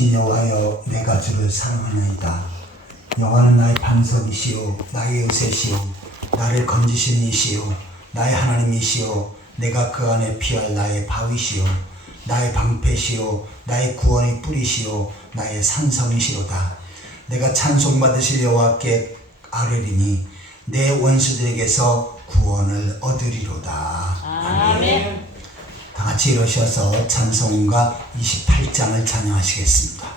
살아계신 여호와여, 내가 주를 사랑하나이다. 여호와는 나의 반석이시요 나의 요새시요 나를 건지시는 이시요 나의 하나님이시요 내가 그 안에 피할 나의 바위시요 나의 방패시요 나의 구원의 뿌리시요 나의 산성이시로다. 내가 찬송받으실 여호와께 아뢰리니 내 원수들에게서 구원을 얻으리로다. 아멘. 다 같이 일어서서 찬송가 28장을 찬양하시겠습니다.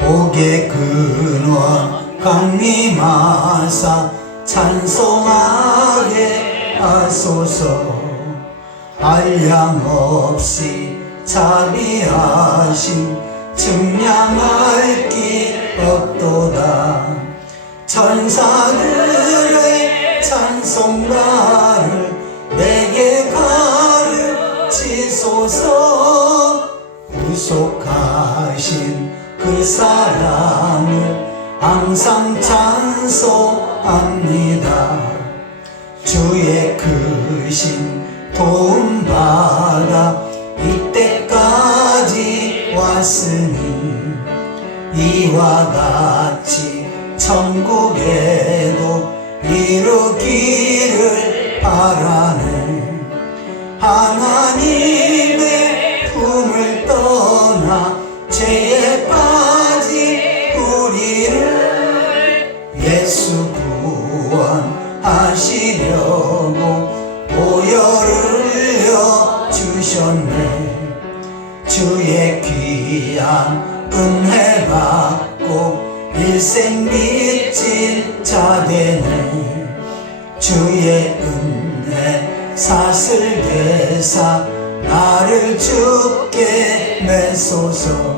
복의 근원 강림하사 찬송하게 하소서. 한량 없이 자비하심 증량할 길 없도다. 천사들의 찬송가를 내게 가르치소서. 구속하신 그 사랑을 항상 찬송합니다. 주의 크신 도움받아 이때까지 왔으니 이와 같이 천국에도 이루기를 바라네. 하나님의 품을 떠나 죄에 빠진 우리를 예수 구원하시려고 보혈을 흘려 주셨네. 주의 귀한 은혜 받고 일생 빚진 자 되네. 주의 은혜 사슬 되사 나를 주께 매소서.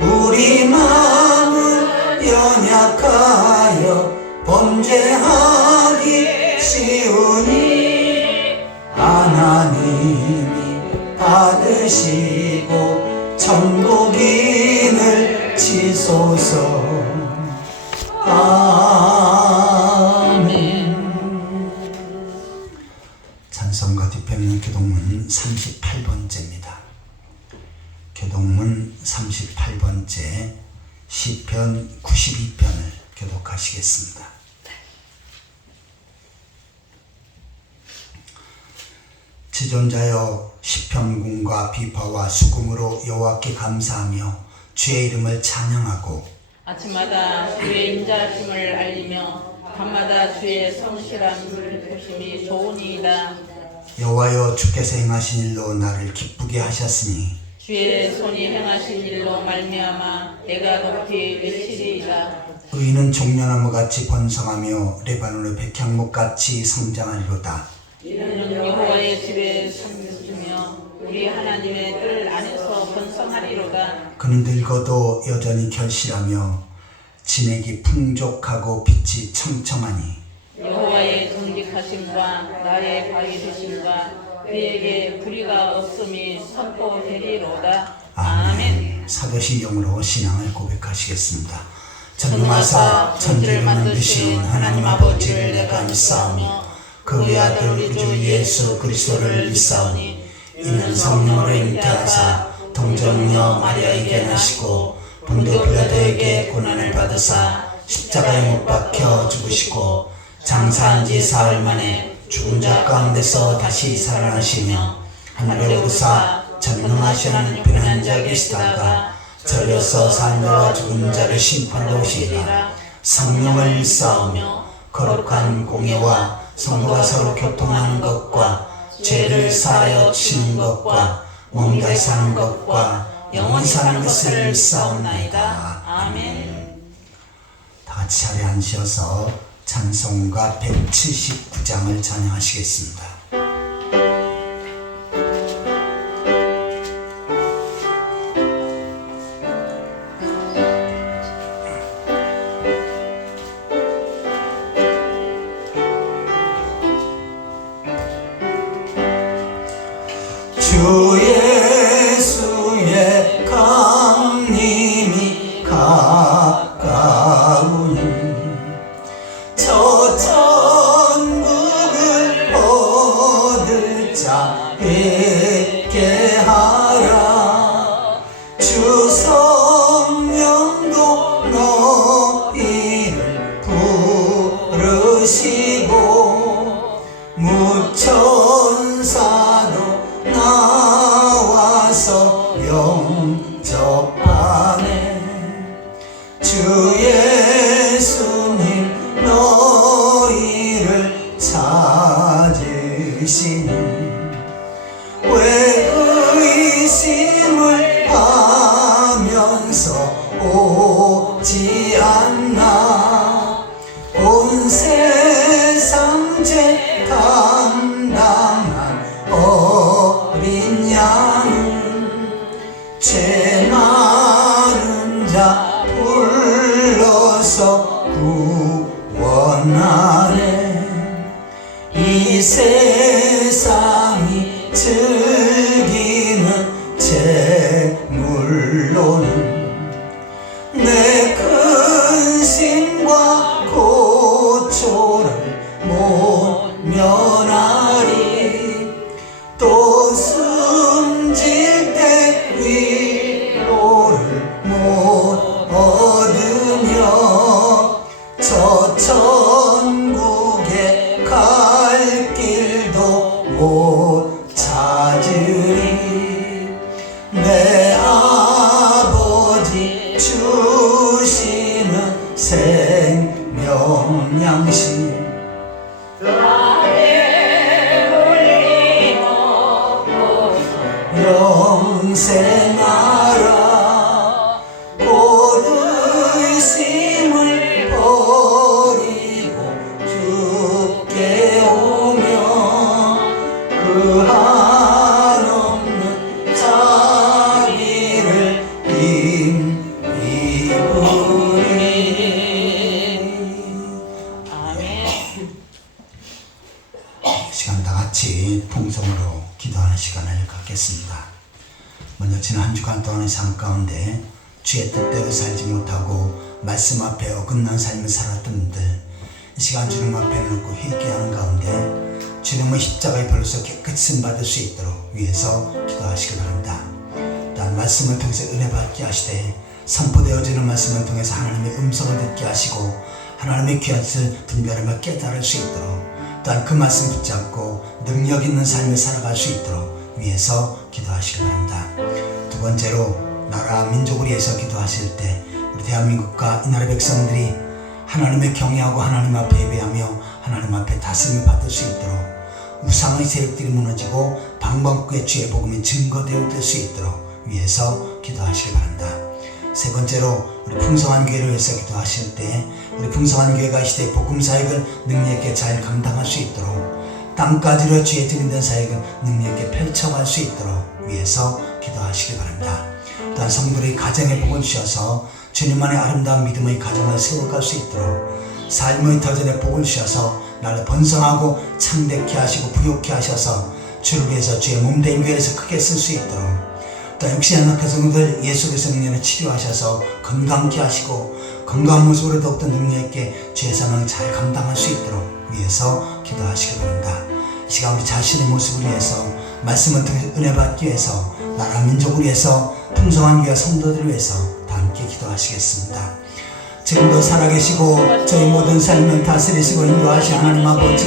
우리 마음은 연약하여 범죄하기 쉬우니 하나님이 받으시고 천국인을 치소서. 아멘. 찬송가 뒷편은 교동문 38번째입니다. 교동문 38번째 시편 92편을 교독하시겠습니다. 지존자여, 시편궁과 비파와 수금으로 여호와께 감사하며 주의 이름을 찬양하고 아침마다 주의 인자하심을 알리며 밤마다 주의 성실함을 보심이 좋으니이다. 여호와여, 주께서 행하신 일로 나를 기쁘게 하셨으니 주의 손이 행하신 일로 말미암아 내가 높이 외치리이다. 의인은 종려나무같이 번성하며 레바논의 백향목같이 성장하리로다. 이는 여호와의 집에 숨으며 우리 하나님의 뜰 안에서 번성하리로다. 그는 늙어도 여전히 결실하며 진액이 풍족하고 빛이 청청하니 여호와의 정직하심과 나의 바위 되심과 그에게 불의가 없음이 선포되리로다. 아멘. 사도신 영으로 신앙을 고백하시겠습니다. 전능하사 천지를 만드신 하나님 아버지를 내가 믿사오며 그 외아들 우리 주 예수 그리스도를 믿사오니 이는 성령으로 잉태하사 동정녀 마리아에게 나시고 본도 빌라도에게 고난을 받으사 십자가에 못 박혀 죽으시고 장사한 지 사흘 만에 죽은 자 가운데서 다시 살아나시며 하늘에 오르사 전능하신 하나님 앉아 계시다가 절려서 산 자와 죽은 자를 심판하러 오시리라. 성령을 믿사오며 거룩한 공예와 성도가 서로 교통하는 것과 죄를 사하여 치는 것과 몸다 사는 것과 영원히 사는 것을 믿사옵나이다. 아멘. 다 같이 자리에 앉으셔서 찬송가 179장을 찬양하시겠습니다. 주 예수의 강림이 가까우니 저 주셔서 구원하네. 이 세상이 즐기는 재물로는 내 근심과 고초를 못 면하리. 또 숨질 때 위로를 못 얻으며 저 천국에 갈 길도 못 찾으리. 내 아버지 주시는 생명 양식 영생하라. 곧 의심을 버리고 주께 오며 그 한없는 자비를 힘입으리. 아멘. 시간 다 같이 통성으로 기도하는 시간을 갖겠습니다. 먼저 지난 한 주간 동안의 삶 가운데 주의 뜻대로 살지 못하고 말씀 앞에 어긋난 삶을 살았던 분들, 이 시간 주님 앞에 놓고 회개하는 가운데 주님의 십자가의 별로서 깨끗이 받을 수 있도록 위해서 기도하시기 바랍니다. 또한 말씀을 통해서 은혜 받게 하시되 선포되어지는 말씀을 통해서 하나님의 음성을 듣게 하시고 하나님의 귀한 뜻을 분별하며 깨달을 수 있도록, 또한 그 말씀 붙잡고 능력 있는 삶을 살아갈 수 있도록 위해서 기도하시기 바랍니다. 두 번째로 나라 민족을 위해서 기도하실 때 우리 대한민국과 이 나라 백성들이 하나님을 경외하고 하나님 앞에 예배하며 하나님 앞에 다스림을 받을 수 있도록 우상의 세력들이 무너지고 방방국의 주의 복음이 증거되어질 수 있도록 위해서 기도하시기 바랍니다. 세 번째로 우리 풍성한 교회를 위해서 기도하실 때 우리 풍성한 교회가 이 시대의 복음 사역을 능력 있게 잘 감당할 수 있도록, 땅까지로 주의 드린다는 사역을 능력 있게 펼쳐갈 수 있도록 위해서 기도하시기 바랍니다. 또한 성도의 가정에 복을 주셔서 주님만의 아름다운 믿음의 가정을 세워갈 수 있도록, 삶의 터전에 복을 주셔서 나를 번성하고 창대케 하시고 부욕케 하셔서 주를 위해서 주의 몸된 교회에서 크게 쓸 수 있도록, 또 육신의 성도들 예수 그리스도 능력을 치료하셔서 건강케 하시고 건강한 모습으로 더욱더 능력 있게 주의 사명을 잘 감당할 수 있도록 위해서 기도하시기 바랍니다. 이 시간 우리 자신의 모습을 위해서, 말씀을 통해 은혜 받기 위해서, 나라 민족을 위해서, 풍성한 교회 성도들을 위해서 다 함께 기도하시겠습니다. 지금도 살아계시고 저희 모든 삶을 다스리시고 인도하신 하나님 아버지,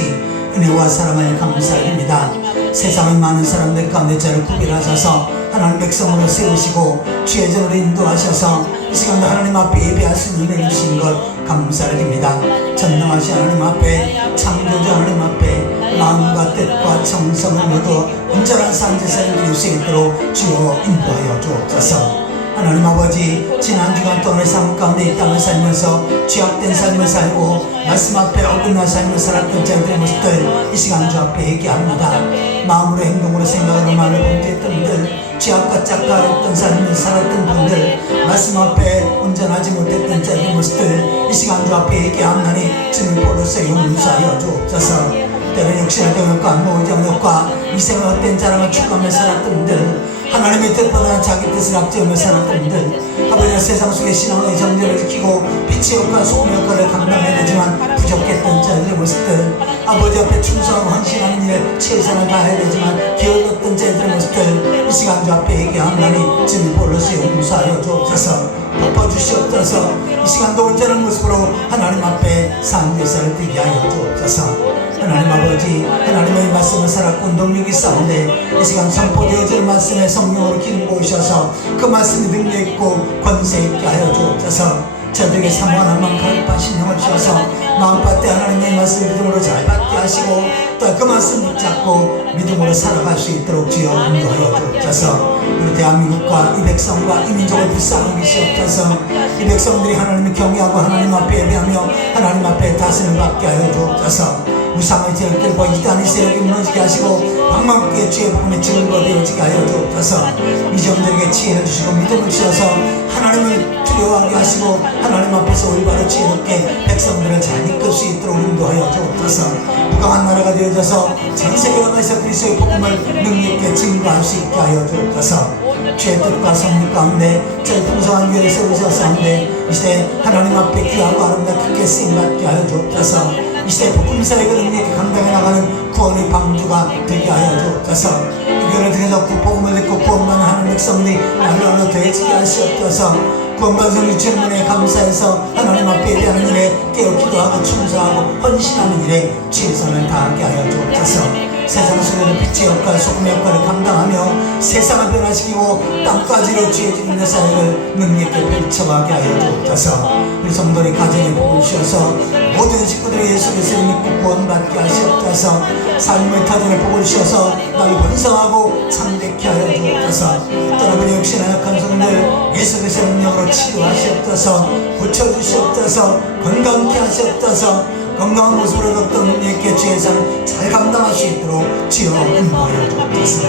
은혜와 사랑을 감사드립니다. 세상의 많은 사람들 가운데 저를 구별하셔서 하나님 백성으로 세우시고 주의 전으로 인도하셔서 이 시간도 하나님 앞에 예배할 수 있는 은혜를 주신 것 감사드립니다. 전능하신 하나님 앞에, 창조주 하나님 앞에 마음과 뜻과 정성을 모두 온전한 산제사를 드릴 수 있도록 주여 인도하여 주옵소서. 하나님 아버지, 지난 주간 동안의 삶 가운데 이 땅을 살면서 죄악된 삶을 살고 말씀 앞에 어긋난 삶을 살았던 자들의 모습들 이 시간 주 앞에 얘기합니다. 마음으로, 행동으로, 생각으로 말을 범죄했던 분들, 죄악과 짝가했던 삶을 살았던 분들, 말씀 앞에 온전하지 못했던 자들의 모습들 이 시간 주 앞에 얘기합나니 주님 보로서 용서하여 주옵소서. 때로는 육신의 경력과 노정력과 이생의 헛된 자랑을 추구하며 살았던 분들, 하나님의 뜻보다는 자기 뜻을 앞세우며 살았던 분들, 아버지 세상 속의 신앙의 정죄를 지키고 빛의 역할, 소금의 역할을 감당해야 되지만 부족했던 자들의 모습들, 아버지 앞에 충성하고 헌신하는 일에 최선을 다해야 되지만 게을렀던 자들의 모습들 이 시간 주 앞에 얘기하나니 주님 보로서 용서하여 주옵소서. 덮어주시옵소서. 이 시간도 온전한 모습으로 하나님 앞에 산제사를 드리게 하여 주옵소서. 하나님 아버지, 하나님의 말씀을 살았고 능력이 싸운데 이 시간 선포되어지는 말씀에 성령으로 기름 부으셔서 그 말씀이 능력 있고 권세 있게 하여 주옵소서. 저들에게 사모하는 마음 가입한 신령을 주셔서 마음밭에 하나님의 말씀 믿음으로 잘 받게 하시고 또 그 말씀 붙잡고 믿음으로 살아갈 수 있도록 주여 인도하여 주옵소서. 우리 대한민국과 이 백성과 이 민족을 불쌍히 여기시옵소서. 이 백성들이 하나님을 경외하고 하나님 앞에 예배하며 하나님 앞에 다스림을 받게 하여 주옵소서. 우상의 세력들과 이단의 세력이 무너지게 하시고 방망국의 주의 복음이 증거되어지게 하여 주옵소서. 이정들에게 지혜를 주시고 믿음을 주셔서 하나님을 두려워하게 하시고 하나님 앞에서 올바로 지혜롭게 백성들을 잘 이끌 수 있도록 인도하여 주옵소서. 부강한 나라가 되어져서 전 세계 나라에서 그리스도의 복음을 능력있게 증거할 수 있게 하여 주옵소서. 주의 뜻과 섭리 가운데 저희 풍성한 교회를 세우셨사온데 이 시대 하나님 앞에 귀하고 아름답게 크게 쓰임받게 하여 주옵소서. 이 시대 복음사역을 능력있게 감당해 나가는 구원의 방주가 되게 하여 주옵소서. 이 교회를 통해서 복음을 듣고 구원받는 하나님 백성들이 날로 더해지게 하시옵소서. 구원받은 성령 주님 은혜에 감사해서 하나님 앞에 예배하는 일에 깨어 기도하고 충성하고 헌신하는 일에 최선을 다하게 하여 주옵소서. 세상 속에는 빛의 역할, 소금의 역할을 감당하며 세상을 변화시키고 땅까지로 주의 주님의 사역을 능력있게 펼쳐가게 하여 주옵소서. 우리 성도의 가정에 복을 주셔서 모든 식구들이 예수 그리스도를 믿고 구원받게 하시옵소서. 삶의 터전에 복을 주셔서 나를 번성하고 참되게 하여 주옵소서. 여러분의 역시나 약한 성들 예수 그리스도의 능력으로 치유하시옵소서. 고쳐주시옵소서. 건강케 하시옵소서. 건강한 모습으로 더욱더 능력있게 주의 삶을 잘 감당할 수 있도록 주여 인도하여 주옵소서.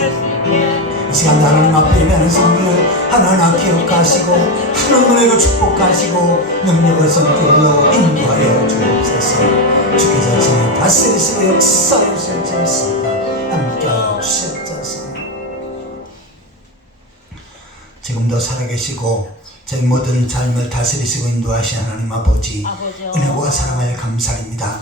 이 시간 하나님 앞에 예배하는 성도를 하나하나 기억하시고 하나님 은혜로 축복하시고 능력을 선길로 인도하여 주옵소서. 주께서 저를 다스리시고 역사하여 주옵소서. 함께하여 주옵소서. 지금도 살아계시고 저희 모든 삶을 다스리시고 인도하신 하나님 아버지 은혜와 사랑을 감사합니다.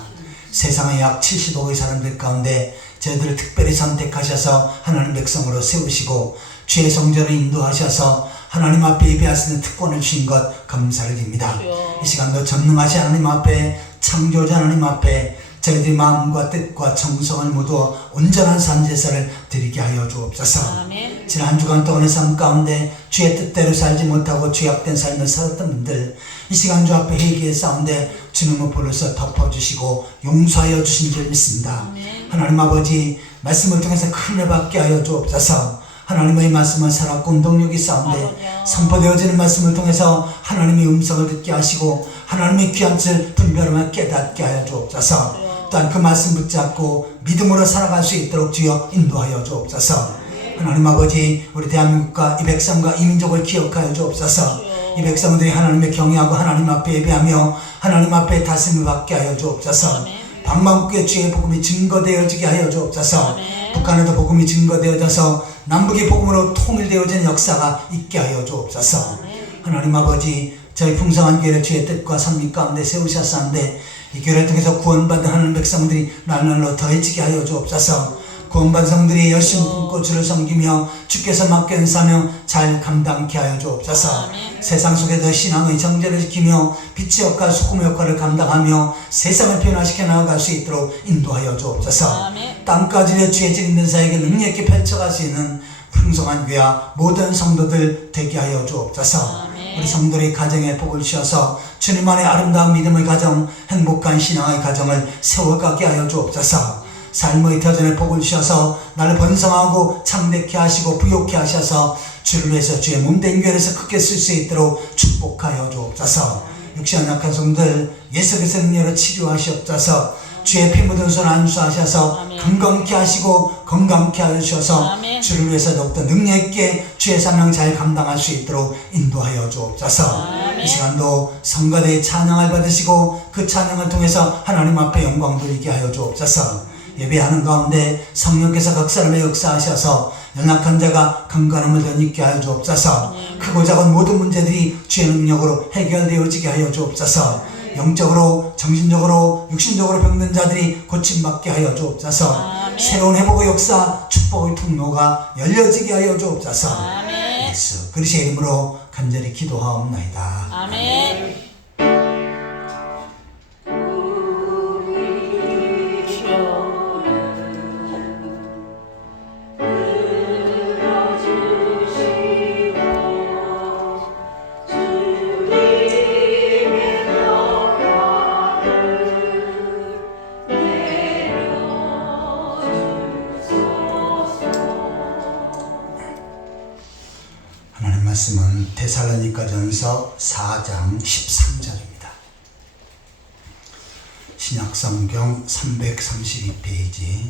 세상의 약 70억의 사람들 가운데 저희들을 특별히 선택하셔서 하나님 백성으로 세우시고 주의 성전을 인도하셔서 하나님 앞에 예배할 수 있는 특권을 주신 것 감사를 드립니다. 이 시간도 전능하신 하나님 앞에 창조자 하나님 앞에 저희들의 마음과 뜻과 정성을 모두 온전한 산제사를 드리게 하여 주옵소서. 지난 한 주간 동안의 삶 가운데 주의 뜻대로 살지 못하고 죄악된 삶을 살았던 분들 이 시간 주 앞에 회개의 싸움데 주님의 볼로서 덮어주시고 용서하여 주신 줄 믿습니다. 하나님 아버지 말씀을 통해서 큰 은혜 받게 하여 주옵소서. 하나님의 말씀은 살았고 운동력이 싸운데 선포되어지는 말씀을 통해서 하나님의 음성을 듣게 하시고 하나님의 귀한 뜻을 분별하며 깨닫게 하여 주옵소서. 또한 그 말씀 붙잡고 믿음으로 살아갈 수 있도록 주여 인도하여 주옵소서. 하나님 아버지 우리 대한민국과 이 백성과 이 민족을 기억하여 주옵소서. 이 백성들이 하나님의 경외하고 하나님 앞에 예배하며 하나님 앞에 다스림을 받게 하여 주옵소서. 방방국의 주의 복음이 증거되어지게 하여 주옵소서. 북한에도 복음이 증거되어져서 남북이 복음으로 통일되어지는 역사가 있게 하여 주옵소서. 하나님 아버지 저희 풍성한 교회를 주의 뜻과 섭리 가운데 세우셨사온데 이 교회를 통해서 구원받은 하나님 백성들이 날날로 더해지게 하여 주옵소서. 구원받은 성들이 열심히 꿈꿔 주를 섬기며 주께서 맡겨 사명 잘 감당케 하여 주옵소서. 세상 속에서 신앙의 정제를 지키며 빛의 역할, 소금의 역할을 감당하며 세상을 변화시켜 나아갈 수 있도록 인도하여 주옵소서. 땅까지 주의 질 있는 사역을 능력있게 펼쳐갈 수 있는 풍성한 교회와 모든 성도들 되게 하여 주옵소서. 우리 성도의 가정에 복을 주셔서 주님 안에 아름다운 믿음의 가정, 행복한 신앙의 가정을 세워가게 하여 주옵소서. 삶의 터전에 복을 주셔서 나를 번성하고 창대케 하시고 부욕케 하셔서 주를 위해서 주의 몸된 교회에서 크게 쓸 수 있도록 축복하여 주옵소서. 육신한 약한 성들 예수 그리스도의 능력으로 치료하시옵소서. 주의 피 묻은 손 안수하셔서 건강케 하시고 건강케 하셔서 주를 위해서 더욱더 능력있게 주의 사명 잘 감당할 수 있도록 인도하여 주옵소서. 이 시간도 성가대의 찬양을 받으시고 그 찬양을 통해서 하나님 앞에 영광 돌리게 하여 주옵소서. 예배하는 가운데 성령께서 각 사람의 역사하셔서 연약한 자가 건강함을 덧입게 하여 주옵소서. 크고 작은 모든 문제들이 주의 능력으로 해결되어지게 하여 주옵소서. 영적으로 정신적으로 육신적으로 병든 자들이 고침받게 하여 주옵소서. 새로운 회복의 역사 축복의 통로가 열려지게 하여 주옵소서. 예수 그리스도의 이름으로 간절히 기도하옵나이다. 아멘. 말씀은 데살로니가전서 4장 13절입니다. 신약성경 332페이지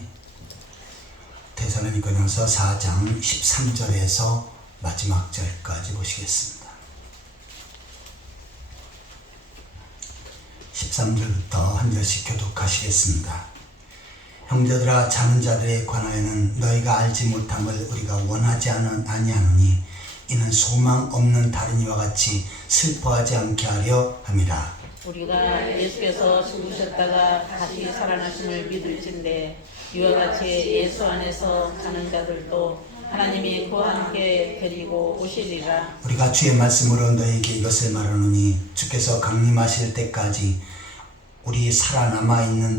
데살로니가전서 4장 13절에서 마지막 절까지 보시겠습니다. 13절부터 한 절씩 교독하시겠습니다. 형제들아, 자는 자들에 관하여는 너희가 알지 못함을 우리가 원하지 아니하노니 이는 소망 없는 다른 이와 같이 슬퍼하지 않게 하려 함이라. 우리가 예수께서 죽으셨다가 다시 살아나심을 믿을진데 이와 같이 예수 안에서 가는 자들도 하나님이 그와 함께 데리고 오시리라. 우리가 주의 말씀으로 너희에게 이것을 말하노니 주께서 강림하실 때까지 우리 살아남아 있는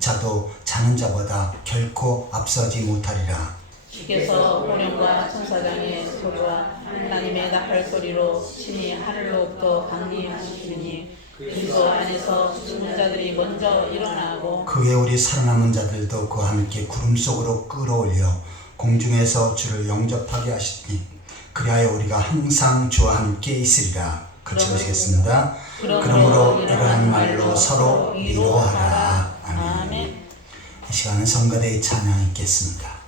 자도 자는 자보다 결코 앞서지 못하리라. 주께서 호령과 천사장의 소리와 하나님의 나팔 소리로 신이 하늘로부터 강림하시니 그리스도 안에서 죽은 자들이 먼저 일어나고 그 후에 우리 살아남은 자들도 그와 함께 구름 속으로 끌어올려 공중에서 주를 영접하게 하시니 그리하여 우리가 항상 주와 함께 있으리라. 같이 보시겠습니다. 그러므로 이러한 말로 서로 위로하라. 아멘. 이 시간은 성가대의 찬양이 있겠습니다.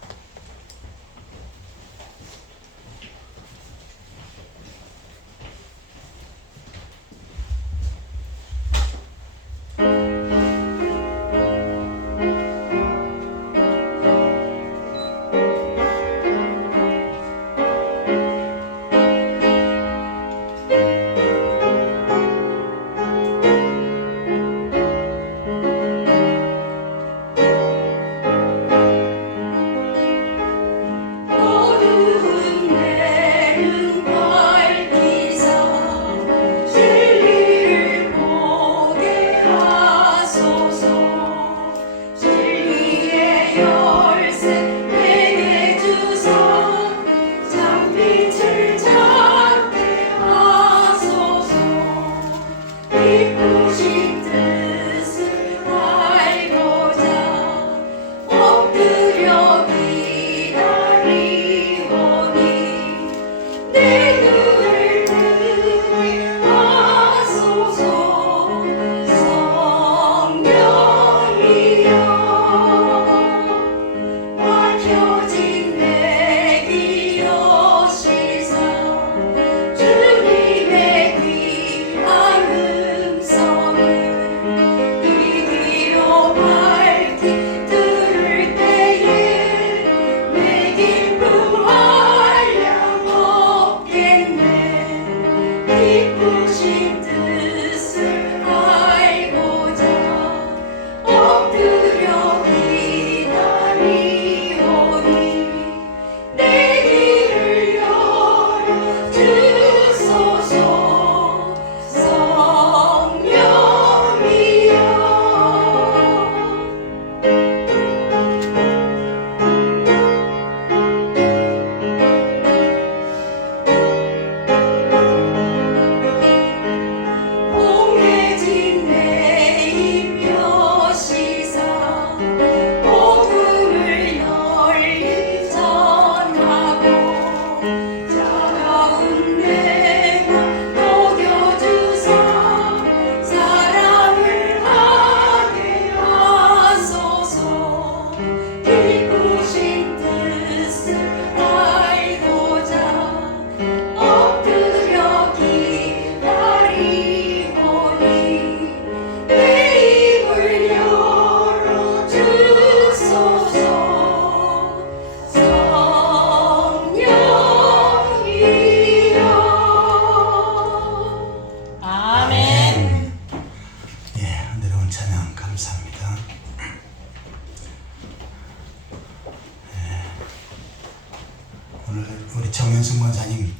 오늘 우리 정현승 권사님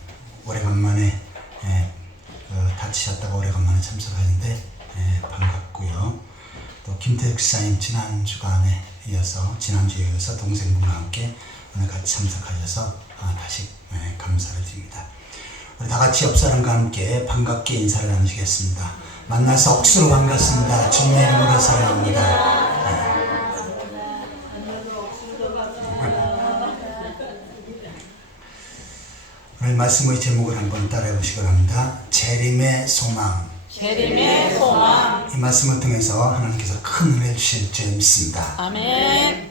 오래간만에 다치셨다가 오래간만에 참석하는데 반갑고요. 또 김태욱 시사님 지난주간에 이어서 동생분과 함께 오늘 같이 참석하셔서 다시 감사를 드립니다. 우리 다 같이 옆 사람과 함께 반갑게 인사를 나누시겠습니다. 만나서 억수로 반갑습니다. 주님의 이름으로 사랑합니다. 오늘 말씀의 제목을 한번 따라해 보시기 바랍니다. 재림의 소망. 재림의 소망. 이 말씀을 통해서 하나님께서 큰 은혜를 주실 줄 믿습니다. 아멘.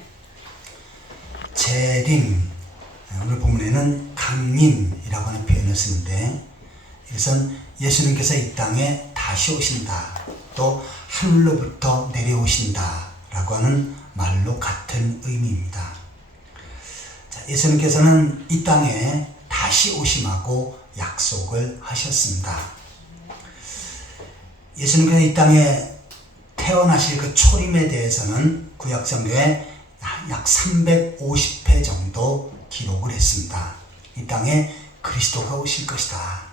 재림, 오늘 본문에는 강림이라고 하는 표현을 쓰는데 이것은 예수님께서 이 땅에 다시 오신다, 또 하늘로부터 내려오신다 라고 하는 말로 같은 의미입니다. 자, 예수님께서는 이 땅에 다시 오심하고 약속을 하셨습니다. 예수님께서 이 땅에 태어나실 그 초림에 대해서는 구약성경에 약 350회 정도 기록을 했습니다. 이 땅에 그리스도가 오실 것이다.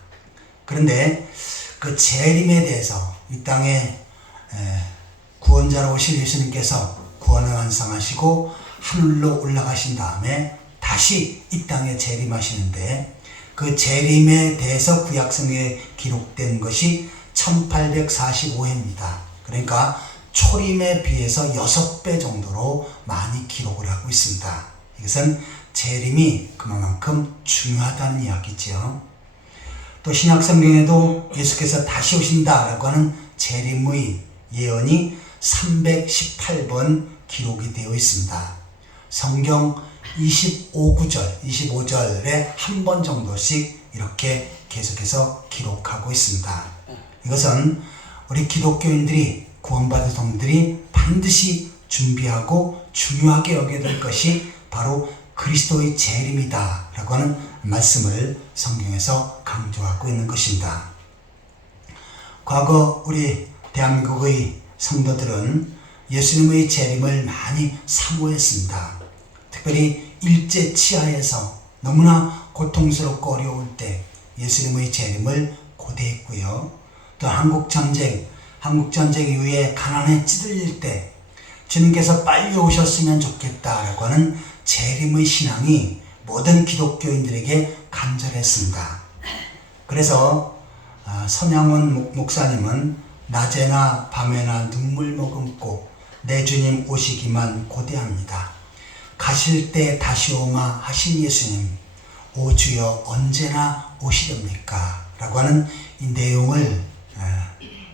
그런데 그 재림에 대해서 이 땅에 구원자로 오실 예수님께서 구원을 완성하시고 하늘로 올라가신 다음에 다시 이 땅에 재림하시는데 그 재림에 대해서 구약성경에 기록된 것이 1845회입니다. 그러니까 초림에 비해서 6배 정도로 많이 기록을 하고 있습니다. 이것은 재림이 그만큼 중요하다는 이야기죠. 또 신약성경에도 예수께서 다시 오신다라고 하는 재림의 예언이 318번 기록이 되어 있습니다. 성경 25절에 한 번 정도씩 이렇게 계속해서 기록하고 있습니다. 이것은 우리 기독교인들이 구원받은 성도들이 반드시 준비하고 중요하게 여겨야 될 것이 바로 그리스도의 재림이다 라고 하는 말씀을 성경에서 강조하고 있는 것입니다. 과거 우리 대한민국의 성도들은 예수님의 재림을 많이 사모했습니다. 특별히 일제 치하에서 너무나 고통스럽고 어려울 때 예수님의 재림을 고대했고요. 또 한국전쟁 이후에 가난에 찌들릴 때 주님께서 빨리 오셨으면 좋겠다라고 하는 재림의 신앙이 모든 기독교인들에게 간절했습니다. 그래서 선양원 목사님은 낮에나 밤에나 눈물 머금고 내 주님 오시기만 고대합니다. 가실 때 다시 오마 하신 예수님, 오 주여 언제나 오시렵니까? 라고 하는 이 내용을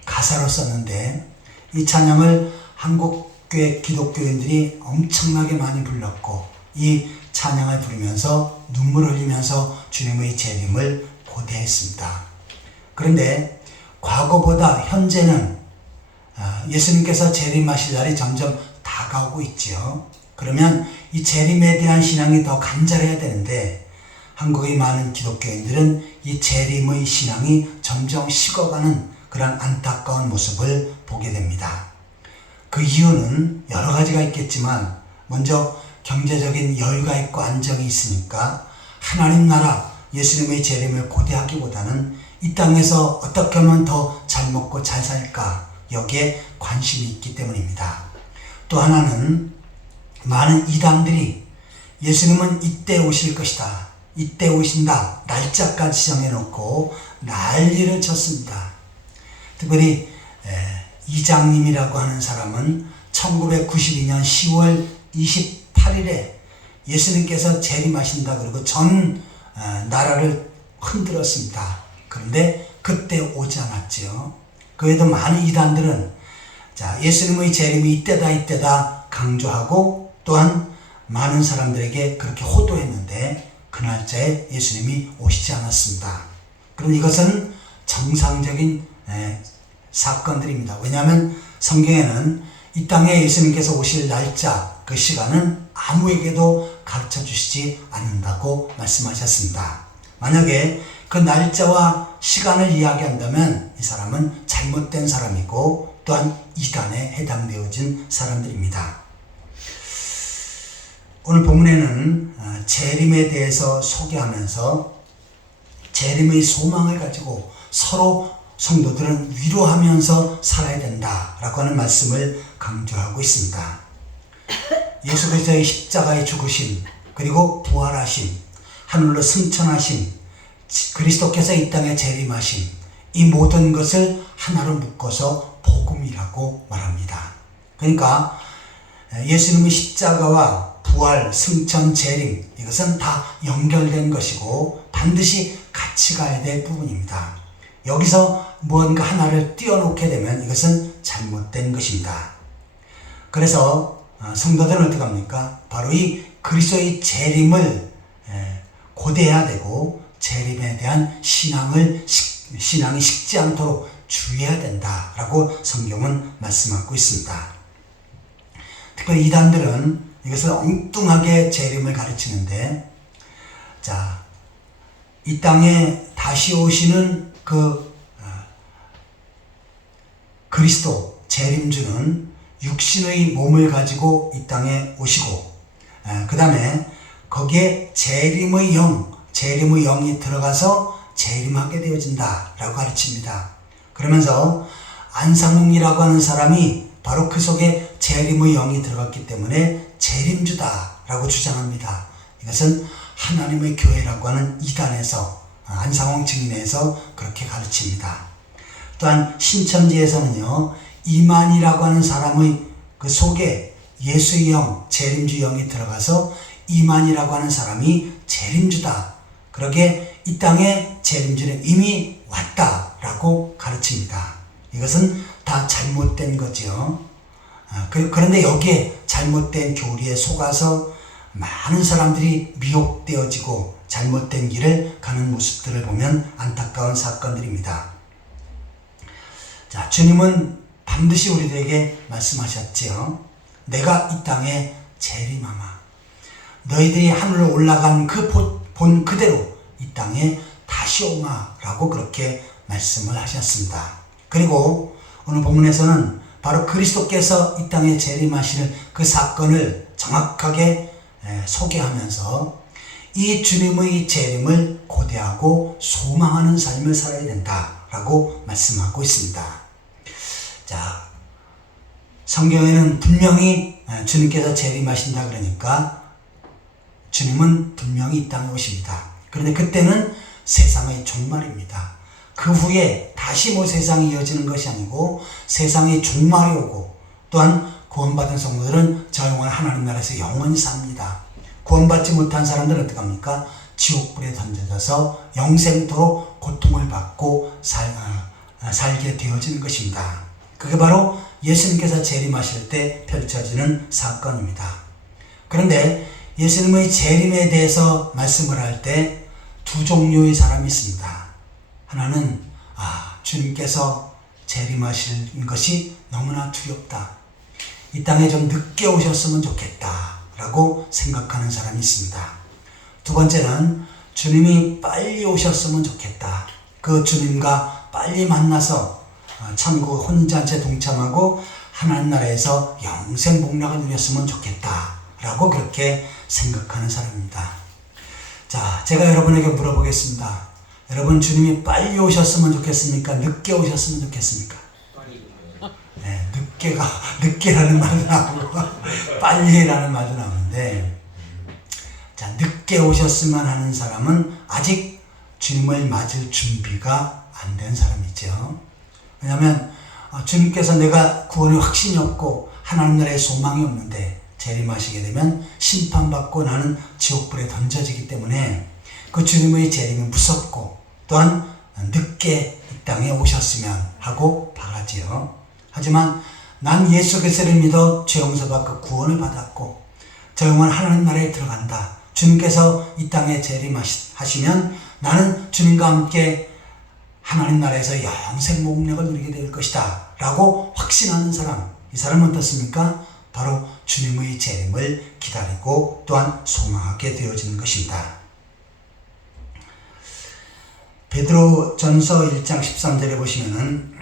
가사로 썼는데 이 찬양을 한국교회 기독교인들이 엄청나게 많이 불렀고 이 찬양을 부르면서 눈물을 흘리면서 주님의 재림을 고대했습니다. 그런데 과거보다 현재는 예수님께서 재림하실 날이 점점 다가오고 있죠. 그러면 이 재림에 대한 신앙이 더 간절해야 되는데 한국의 많은 기독교인들은 이 재림의 신앙이 점점 식어가는 그런 안타까운 모습을 보게 됩니다. 그 이유는 여러 가지가 있겠지만 먼저 경제적인 여유가 있고 안정이 있으니까 하나님 나라 예수님의 재림을 고대하기보다는 이 땅에서 어떻게 하면 더 잘 먹고 잘 살까 여기에 관심이 있기 때문입니다. 또 하나는 많은 이단들이 예수님은 이때 오실 것이다, 이때 오신다 날짜까지 정해놓고 난리를 쳤습니다. 특별히 이장님이라고 하는 사람은 1992년 10월 28일에 예수님께서 재림하신다 그러고 전 나라를 흔들었습니다. 그런데 그때 오지 않았죠. 그 외에도 많은 이단들은 예수님의 재림이 이때다 강조하고 또한 많은 사람들에게 그렇게 호도했는데 그 날짜에 예수님이 오시지 않았습니다. 그럼 이것은 정상적인 사건들입니다. 왜냐하면 성경에는 이 땅에 예수님께서 오실 날짜, 그 시간은 아무에게도 가르쳐 주시지 않는다고 말씀하셨습니다. 만약에 그 날짜와 시간을 이야기한다면 이 사람은 잘못된 사람이고 또한 이단에 해당되어진 사람들입니다. 오늘 본문에는 재림에 대해서 소개하면서 재림의 소망을 가지고 서로 성도들은 위로하면서 살아야 된다라고 하는 말씀을 강조하고 있습니다. 예수 그리스도의 십자가의 죽으심, 그리고 부활하심, 하늘로 승천하심, 그리스도께서 이 땅에 재림하심, 이 모든 것을 하나로 묶어서 복음이라고 말합니다. 그러니까 예수님의 십자가와 부활, 승천, 재림, 이것은 다 연결된 것이고 반드시 같이 가야 될 부분입니다. 여기서 무언가 하나를 띄워놓게 되면 이것은 잘못된 것입니다. 그래서 성도들은 어떻게 합니까? 바로 이 그리스도의 재림을 고대해야 되고 재림에 대한 신앙이 식지 않도록 주의해야 된다라고 성경은 말씀하고 있습니다. 특별히 이단들은 이것을 엉뚱하게 재림을 가르치는데, 자, 이 땅에 다시 오시는 그리스도 재림주는 육신의 몸을 가지고 이 땅에 오시고, 그 다음에 거기에 재림의 영이 들어가서 재림하게 되어진다라고 가르칩니다. 그러면서 안상홍이라고 하는 사람이 바로 그 속에 재림의 영이 들어갔기 때문에 재림주다라고 주장합니다. 이것은 하나님의 교회라고 하는 이단에서, 안상홍 증인에서 그렇게 가르칩니다. 또한 신천지에서는요, 이만이라고 하는 사람의 그 속에 예수의 영, 재림주 영이 들어가서 이만이라고 하는 사람이 재림주다. 그러게 이 땅에 재림주는 이미 왔다라고 가르칩니다. 이것은 다 잘못된 거죠. 그런데 여기에 잘못된 교리에 속아서 많은 사람들이 미혹되어지고 잘못된 길을 가는 모습들을 보면 안타까운 사건들입니다. 자, 주님은 반드시 우리들에게 말씀하셨지요. 내가 이 땅에 재림하마. 너희들이 하늘로 올라간 그 본 그대로 이 땅에 다시 오마라고 그렇게 말씀을 하셨습니다. 그리고 오늘 본문에서는 바로 그리스도께서 이 땅에 재림하시는 그 사건을 정확하게 소개하면서 이 주님의 재림을 고대하고 소망하는 삶을 살아야 된다라고 말씀하고 있습니다. 자, 성경에는 분명히 주님께서 재림하신다 그러니까 주님은 분명히 이 땅에 오십니다. 그런데 그때는 세상의 종말입니다. 그 후에 다시 세상이 이어지는 것이 아니고 세상의 종말이 오고, 또한 구원받은 성도들은 저 영원한 하나님 나라에서 영원히 삽니다. 구원받지 못한 사람들은 어떡합니까? 지옥불에 던져져서 영생토록 고통을 받고 살게 되어지는 것입니다. 그게 바로 예수님께서 재림하실 때 펼쳐지는 사건입니다. 그런데 예수님의 재림에 대해서 말씀을 할 때 두 종류의 사람이 있습니다. 하나는 주님께서 재림하실 것이 너무나 두렵다. 이 땅에 좀 늦게 오셨으면 좋겠다 라고 생각하는 사람이 있습니다. 두 번째는 주님이 빨리 오셨으면 좋겠다. 그 주님과 빨리 만나서 천국 혼잔체 동참하고 하나님 나라에서 영생 복락을 누렸으면 좋겠다 라고 그렇게 생각하는 사람입니다. 자, 제가 여러분에게 물어보겠습니다. 여러분, 주님이 빨리 오셨으면 좋겠습니까? 늦게 오셨으면 좋겠습니까? 네, 늦게라는 말도 나오고 빨리라는 말도 나오는데, 자, 늦게 오셨으면 하는 사람은 아직 주님을 맞을 준비가 안 된 사람이죠. 왜냐하면 주님께서 내가 구원의 확신이 없고 하나님 나라의 소망이 없는데 재림하시게 되면 심판받고 나는 지옥불에 던져지기 때문에 그 주님의 재림이 무섭고, 또한 늦게 이 땅에 오셨으면 하고 바라지요. 하지만 난 예수 그리스도를 믿어 죄 용서받고 구원을 받았고 저 영원한 하나님 나라에 들어간다. 주님께서 이 땅에 재림하시면 나는 주님과 함께 하나님 나라에서 영생 목력을 누리게 될 것이다 라고 확신하는 사람, 이 사람은 어떻습니까? 바로 주님의 재림을 기다리고 또한 소망하게 되어지는 것입니다. 베드로전서 1장 13절에 보시면은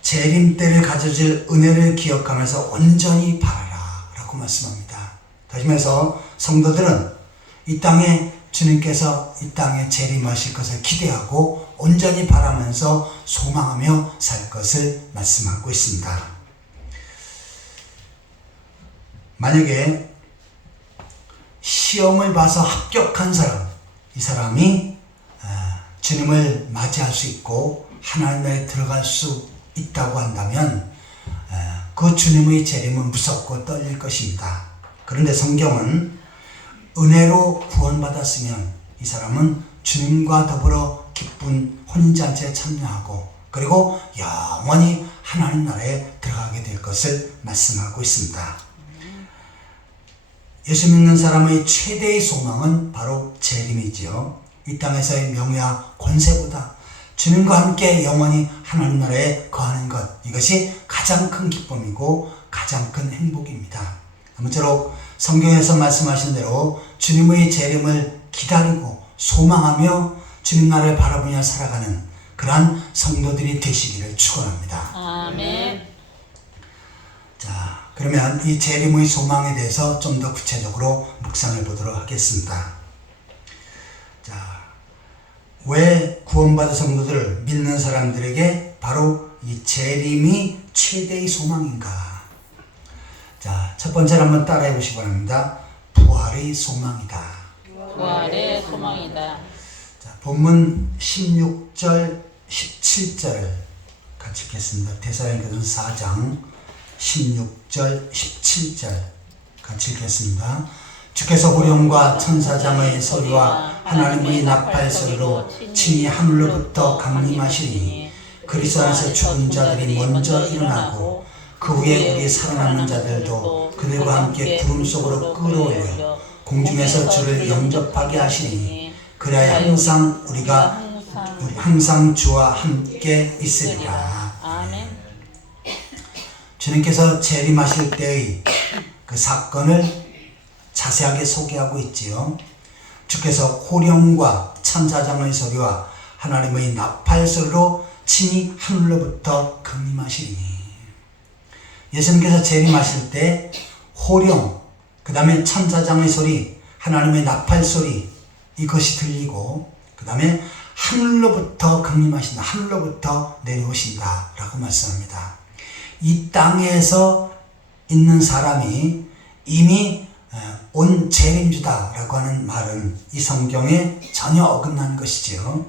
재림 때를 가져질 은혜를 기억하면서 온전히 바라라 라고 말씀합니다. 다시 말해서 성도들은 이 땅에 주님께서 이 땅에 재림하실 것을 기대하고 온전히 바라면서 소망하며 살 것을 말씀하고 있습니다. 만약에 시험을 봐서 합격한 사람, 이 사람이 주님을 맞이할 수 있고 하나님 나라에 들어갈 수 있다고 한다면 그 주님의 재림은 무섭고 떨릴 것입니다. 그런데 성경은 은혜로 구원받았으면 이 사람은 주님과 더불어 기쁜 혼인잔치에 참여하고 그리고 영원히 하나님 나라에 들어가게 될 것을 말씀하고 있습니다. 예수 믿는 사람의 최대의 소망은 바로 재림이지요. 이 땅에서의 명예와 권세보다 주님과 함께 영원히 하나님 나라에 거하는 것, 이것이 가장 큰 기쁨이고 가장 큰 행복입니다. 아무쪼록 성경에서 말씀하신 대로 주님의 재림을 기다리고 소망하며 주님 나라를 바라보며 살아가는 그러한 성도들이 되시기를 축원합니다. 아멘. 자, 그러면 이 재림의 소망에 대해서 좀 더 구체적으로 묵상해 보도록 하겠습니다. 자, 왜 구원받은 성도들을 믿는 사람들에게 바로 이 재림이 최대의 소망인가? 자, 첫 번째로 한번 따라해 보시기 바랍니다. 부활의 소망이다. 부활의 소망이다. 자, 본문 16절, 17절을 같이 읽겠습니다. 데살로니가전서 4장 16절, 17절 같이 읽겠습니다. 주께서 호령과 천사장의 소리와 하나님의 나팔 소리로 친히 하늘로부터 강림하시니 그리스도 안에서 죽은 자들이 먼저 일어나고 그 후에 우리 살아남은 자들도 그들과 함께 구름 속으로 끌어올려 공중에서 주를 영접하게 하시니 그래야 우리가 항상 주와 함께 있으리라. 아멘. 주님께서 재림하실 때의 그 사건을 자세하게 소개하고 있지요. 주께서 호령과 천사장의 소리와 하나님의 나팔 소리로 친히 하늘로부터 강림하시니, 예수님께서 재림하실 때 호령, 그 다음에 천사장의 소리, 하나님의 나팔 소리, 이것이 들리고 그 다음에 하늘로부터 강림하신다, 하늘로부터 내려오신다 라고 말씀합니다. 이 땅에서 있는 사람이 이미 온 재림주다 라고 하는 말은 이 성경에 전혀 어긋난 것이지요.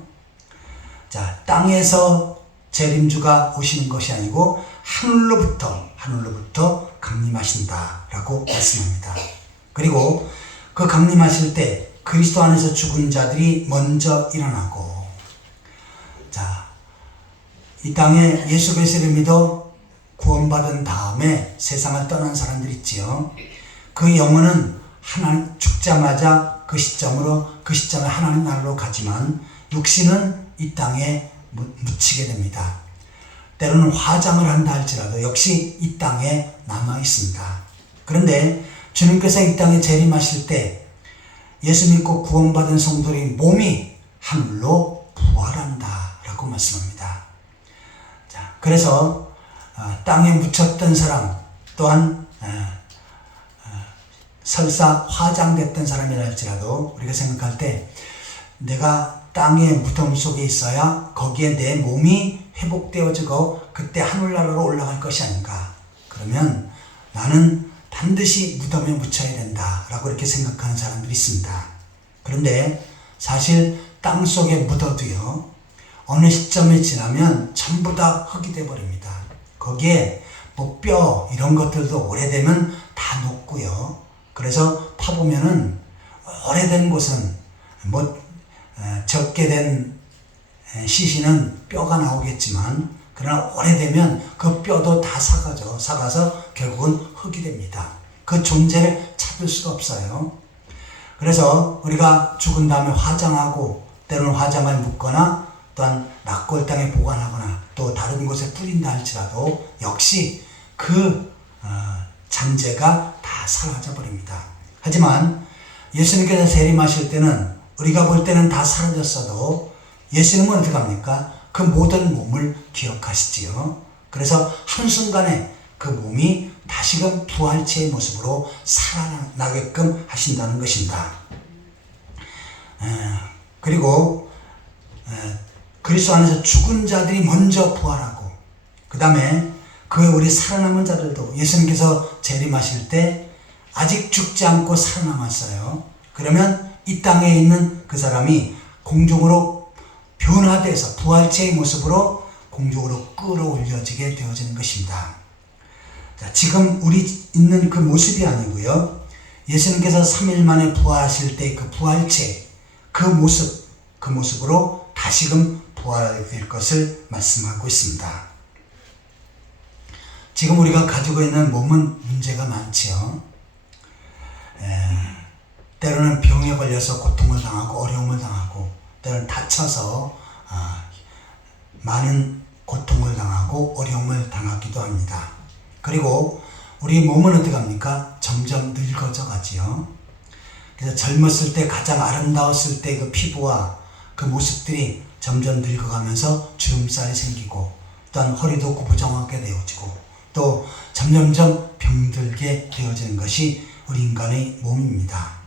자, 땅에서 재림주가 오시는 것이 아니고 하늘로부터 강림하신다 라고 말씀합니다. 그리고 그 강림하실 때 그리스도 안에서 죽은 자들이 먼저 일어나고, 자, 이 땅에 예수 그리스도를 믿어 구원받은 다음에 세상을 떠난 사람들 있지요. 그 영혼은 하나님 죽자마자 그 시점에 하나님 나라로 가지만 육신은 이 땅에 묻히게 됩니다. 때로는 화장을 한다 할지라도 역시 이 땅에 남아 있습니다. 그런데 주님께서 이 땅에 재림하실 때 예수 믿고 구원받은 성도의 몸이 하늘로 부활한다 라고 말씀합니다. 자, 그래서 땅에 묻혔던 사람 또한 설사 화장됐던 사람이라 할지라도 우리가 생각할 때 내가 땅의 무덤 속에 있어야 거기에 내 몸이 회복되어지고 그때 하늘나라로 올라갈 것이 아닌가. 그러면 나는 반드시 무덤에 묻혀야 된다 라고 이렇게 생각하는 사람들이 있습니다. 그런데 사실 땅 속에 묻어도요, 어느 시점에 지나면 전부 다 흙이 돼버립니다. 거기에 뭐 뼈 이런 것들도 오래되면 다 녹고요. 그래서 파보면은 오래된 곳은 적게 된 시신은 뼈가 나오겠지만, 그러나 오래되면 그 뼈도 다 삭아서 결국은 흙이 됩니다. 그 존재를 찾을 수가 없어요. 그래서 우리가 죽은 다음에 화장하고 때로는 화장을 묻거나 또한 락골 땅에 보관하거나 또 다른 곳에 뿌린다 할지라도 역시 그 잔재가 다 사라져 버립니다. 하지만 예수님께서 재림하실 때는 우리가 볼 때는 다 사라졌어도 예수님은 어떻게 합니까? 그 모든 몸을 기억하시지요. 그래서 한순간에 그 몸이 다시금 부활체의 모습으로 살아나게끔 하신다는 것입니다. 그리고 그리스도 안에서 죽은 자들이 먼저 부활하고 그 다음에 그 우리 살아남은 자들도 예수님께서 재림하실 때 아직 죽지 않고 살아남았어요. 그러면 이 땅에 있는 그 사람이 공중으로 변화돼서 부활체의 모습으로 공중으로 끌어올려지게 되어지는 것입니다. 자, 지금 우리 있는 그 모습이 아니고요, 예수님께서 3일 만에 부활하실 때 그 부활체, 그 모습으로 다시금 부활될 것을 말씀하고 있습니다. 지금 우리가 가지고 있는 몸은 문제가 많지요. 때로는 병에 걸려서 고통을 당하고 어려움을 당하고, 때로는 다쳐서 많은 고통을 당하고 어려움을 당하기도 합니다. 그리고 우리 몸은 어떻게 합니까? 점점 늙어져 가지요. 그래서 젊었을 때 가장 아름다웠을 때 그 피부와 그 모습들이 점점 늙어가면서 주름살이 생기고 또한 허리도 구부정하게 되어지고 또 점점점 병들게 되어지는 것이 우리 인간의 몸입니다.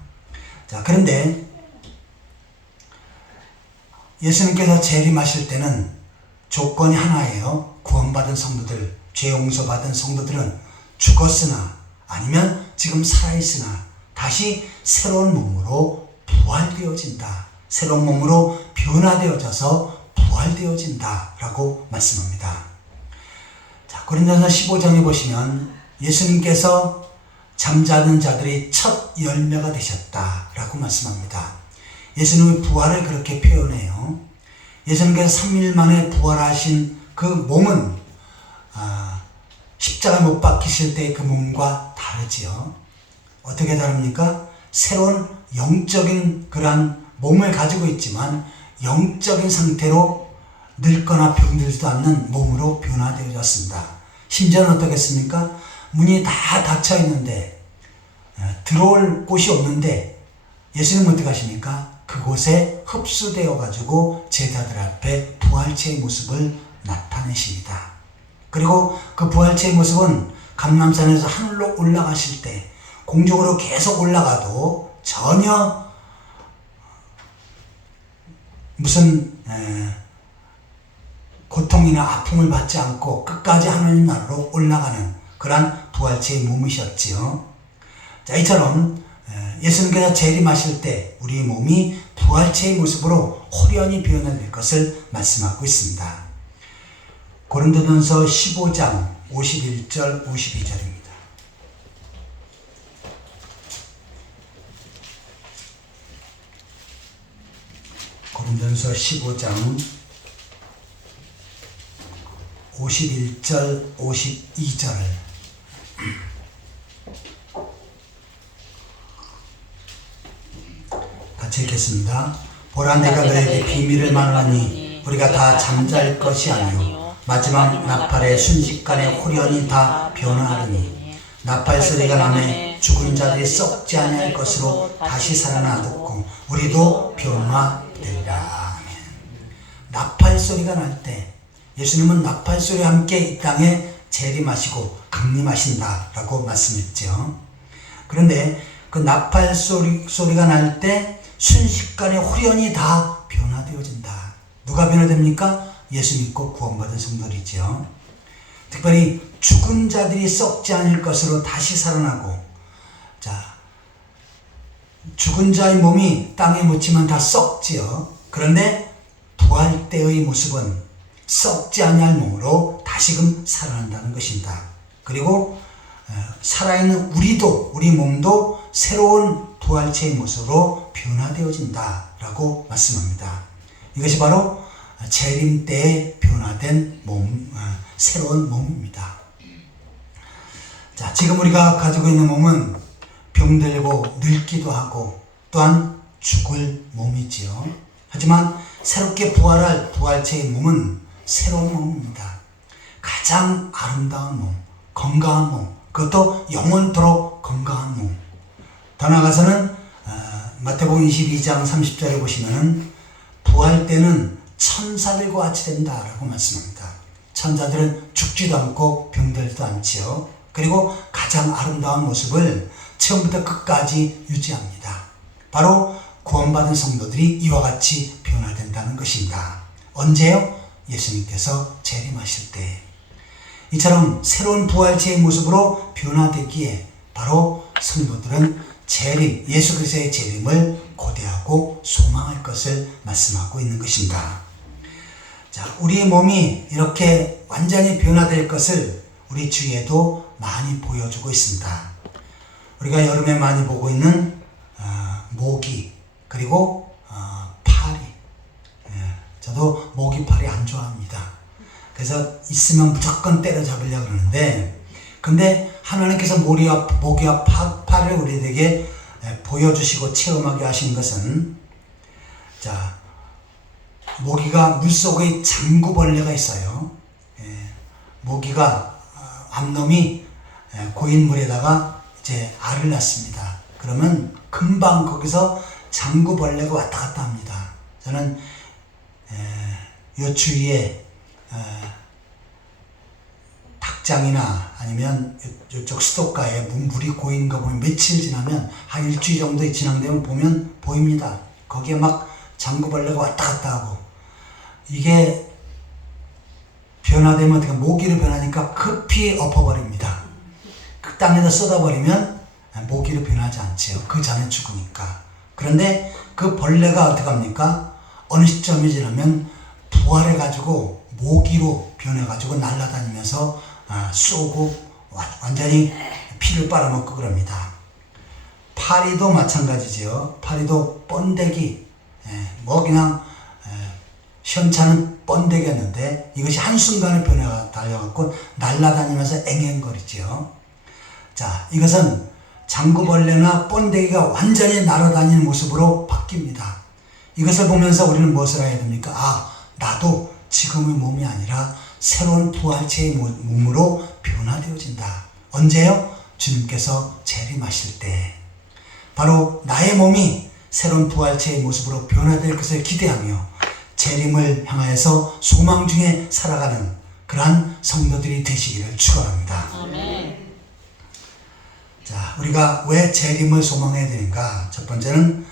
자, 그런데 예수님께서 재림하실 때는 조건이 하나예요. 구원받은 성도들, 죄 용서받은 성도들은 죽었으나 아니면 지금 살아있으나 다시 새로운 몸으로 부활되어진다. 새로운 몸으로 변화되어져서 부활되어진다 라고 말씀합니다. 자, 고린도전서 15장에 보시면 예수님께서 잠자는 자들의 첫 열매가 되셨다 라고 말씀합니다. 예수님의 부활을 그렇게 표현해요. 예수님께서 3일 만에 부활하신 그 몸은 십자가 못 박히실 때의 그 몸과 다르지요. 어떻게 다릅니까? 새로운 영적인 그러한 몸을 가지고 있지만 영적인 상태로 늙거나 병들지도 않는 몸으로 변화되어졌습니다. 심지어는 어떻겠습니까? 문이 다 닫혀 있는데 들어올 곳이 없는데 예수님은 어떻게 하십니까? 그곳에 흡수되어 가지고 제자들 앞에 부활체의 모습을 나타내십니다. 그리고 그 부활체의 모습은 감람산에서 하늘로 올라가실 때 공중으로 계속 올라가도 전혀 무슨 고통이나 아픔을 받지 않고 끝까지 하나님 나라로 올라가는 그러한 부활체의 몸이셨지요. 자, 이처럼 예수님께서 재림하실 때 우리 몸이 부활체의 모습으로 호련히 변화될 것을 말씀하고 있습니다. 고린도전서 15장 51절 52절입니다. 고린도전서 15장 51절 52절 같이 읽겠습니다. 보라 내가 너에게 비밀을 말하니 우리가 다 잠잘 것이 아니요 마지막 나팔의 순식간에 호련히 다 변화하리니 나팔 소리가 나매 죽은 자들이 썩지 아니할 것으로 다시 살아나 듣고 우리도 변화되리라. 아멘. 나팔 소리가 날 때 예수님은 나팔 소리와 함께 이 땅에 재림하시고 강림하신다라고 말씀했죠. 그런데 그 나팔 소리가 날 때 순식간에 호련히 다 변화되어진다. 누가 변화됩니까? 예수 믿고 구원받은 성도들이죠. 특별히 죽은 자들이 썩지 않을 것으로 다시 살아나고, 자, 죽은 자의 몸이 땅에 묻히면 다 썩지요. 그런데 부활 때의 모습은 썩지 아니할 몸으로 다시금 살아난다는 것입니다. 그리고 살아있는 우리 몸도 새로운 부활체의 모습으로 변화되어진다라고 말씀합니다. 이것이 바로 재림 때에 변화된 몸, 새로운 몸입니다. 자, 지금 우리가 가지고 있는 몸은 병들고 늙기도 하고 또한 죽을 몸이지요. 하지만 새롭게 부활할 부활체의 몸은 새로운 몸입니다. 가장 아름다운 몸, 건강한 몸, 그것도 영원토록 건강한 몸. 더 나아가서는 마태복음 22장 30절에 보시면은 부활 때는 천사들과 같이 된다라고 말씀합니다. 천사들은 죽지도 않고 병들지도 않지요. 그리고 가장 아름다운 모습을 처음부터 끝까지 유지합니다. 바로 구원받은 성도들이 이와 같이 변화된다는 것입니다. 언제요? 예수님께서 재림하실 때. 이처럼 새로운 부활체의 모습으로 변화되기에 바로 성도들은 재림, 예수 그리스도의 재림을 고대하고 소망할 것을 말씀하고 있는 것입니다. 자, 우리의 몸이 이렇게 완전히 변화될 것을 우리 주위에도 많이 보여주고 있습니다. 우리가 여름에 많이 보고 있는 모기, 그리고 파리. 저도 모기, 파리 안 좋아합니다. 그래서 있으면 무조건 때려잡으려고 그러는데, 근데 하나님께서 모기와 파리를 우리에게 보여주시고 체험하게 하신 것은, 자, 모기가 물속의 장구벌레가 있어요. 모기가 암놈이 고인 물에다가 이제 알을 낳습니다. 그러면 금방 거기서 장구벌레가 왔다 갔다 합니다. 저는 요 주위에 닭장이나 아니면 이쪽 수도가에 물이 고인 거 보면 며칠 지나면 한 일주일 정도 지나면 보면 보입니다. 거기에 막 장구벌레가 왔다 갔다 하고, 이게 변화되면 어떻게 모기로 변하니까 급히 엎어버립니다. 그 땅에다 쏟아버리면 모기로 변하지 않지요. 그 전에 죽으니까. 그런데 그 벌레가 어떻게 합니까? 어느 시점이 지나면 부활해가지고 모기로 변해가지고 날아다니면서 쏘고 완전히 피를 빨아먹고 그럽니다. 파리도 마찬가지지요. 파리도 번데기, 그냥 시원찮은 번데기였는데 이것이 한순간에 변해가 달려갖고 날아다니면서 앵앵거리지요. 자, 이것은 장구벌레나 번데기가 완전히 날아다니는 모습으로 바뀝니다. 이것을 보면서 우리는 무엇을 해야 됩니까? 나도 지금의 몸이 아니라 새로운 부활체의 몸으로 변화되어진다. 언제요? 주님께서 재림하실 때. 바로 나의 몸이 새로운 부활체의 모습으로 변화될 것을 기대하며 재림을 향하여서 소망 중에 살아가는 그러한 성도들이 되시기를 축원합니다. 아멘. 자, 우리가 왜 재림을 소망해야 되는가? 첫 번째는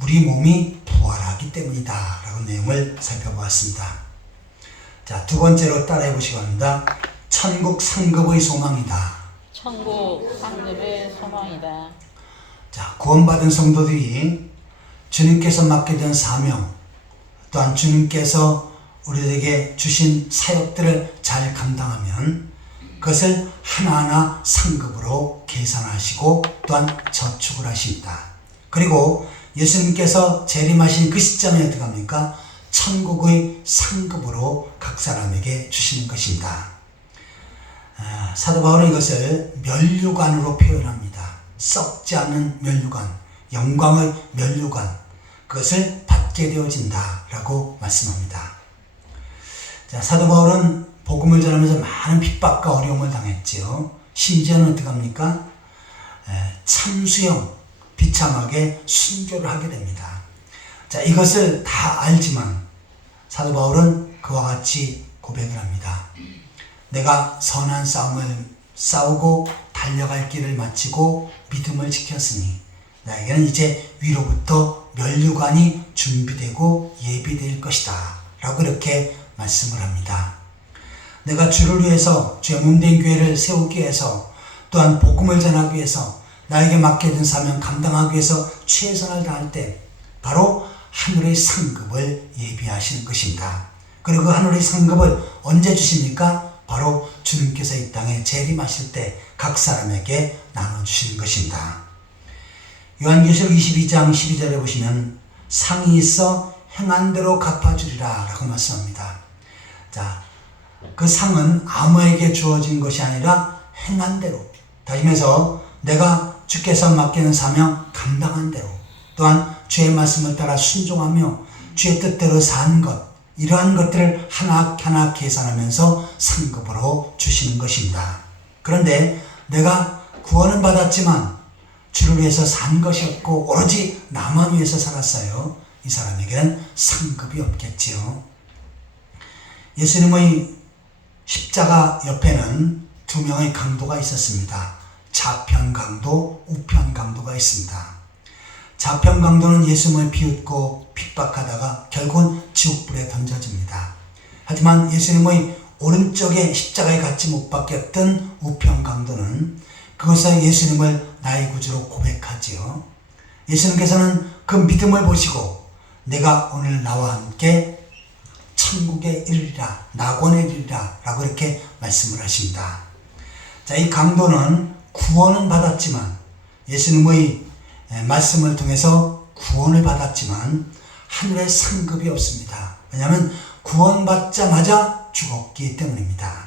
우리 몸이 부활하기 때문이다 라고 내용을 살펴보았습니다. 자, 두 번째로 따라해 보시기 바랍니다. 천국 상급의 소망이다. 천국 상급의 소망이다. 자, 구원받은 성도들이 주님께서 맡게 된 사명, 또한 주님께서 우리에게 주신 사역들을 잘 감당하면 그것을 하나하나 상급으로 계산하시고 또한 저축을 하십니다. 그리고 예수님께서 재림하신 그 시점에 어떻게 합니까? 천국의 상급으로 각 사람에게 주시는 것입니다. 사도 바울은 이것을 면류관으로 표현합니다. 썩지 않는 면류관, 영광의 면류관, 그것을 받게 되어진다 라고 말씀합니다. 자, 사도 바울은 복음을 전하면서 많은 핍박과 어려움을 당했지요. 심지어는 어떻게 합니까? 참수형, 비참하게 순교를 하게 됩니다. 자, 이것을 다 알지만 사도 바울은 그와 같이 고백을 합니다. 내가 선한 싸움을 싸우고 달려갈 길을 마치고 믿음을 지켰으니 나에게는 이제 위로부터 면류관이 준비되고 예비될 것이다 라고 이렇게 말씀을 합니다. 내가 주를 위해서 주의 몸된 교회를 세우기 위해서 또한 복음을 전하기 위해서 나에게 맡겨진 사명 감당하기 위해서 최선을 다할 때 바로 하늘의 상급을 예비하시는 것입니다. 그리고 그 하늘의 상급을 언제 주십니까? 바로 주님께서 이 땅에 재림하실 때 각 사람에게 나눠주시는 것입니다. 요한계시록 22장 12절에 보시면 상이 있어 행한 대로 갚아주리라 라고 말씀합니다. 자, 그 상은 아무에게 주어진 것이 아니라 행한 대로, 다시면서 내가 주께서 맡기는 사명 감당한 대로, 또한 주의 말씀을 따라 순종하며 주의 뜻대로 산 것, 이러한 것들을 하나하나 계산하면서 상급으로 주시는 것입니다. 그런데 내가 구원은 받았지만 주를 위해서 산 것이 없고 오로지 나만 위해서 살았어요. 이 사람에게는 상급이 없겠지요. 예수님의 십자가 옆에는 두 명의 강도가 있었습니다. 좌편 강도, 우편 강도가 있습니다. 좌편 강도는 예수님을 비웃고 핍박하다가 결국은 지옥불에 던져집니다. 하지만 예수님의 오른쪽에 십자가에 같이 못 박혔던 우편 강도는 그것을 예수님을 나의 구주로 고백하지요. 예수님께서는 그 믿음을 보시고 내가 오늘 나와 함께 천국에 이르리라, 낙원에 이르리라 라고 이렇게 말씀을 하십니다. 자, 이 강도는 구원은 받았지만 예수님의 말씀을 통해서 구원을 받았지만 하늘의 상급이 없습니다. 왜냐하면 구원받자마자 죽었기 때문입니다.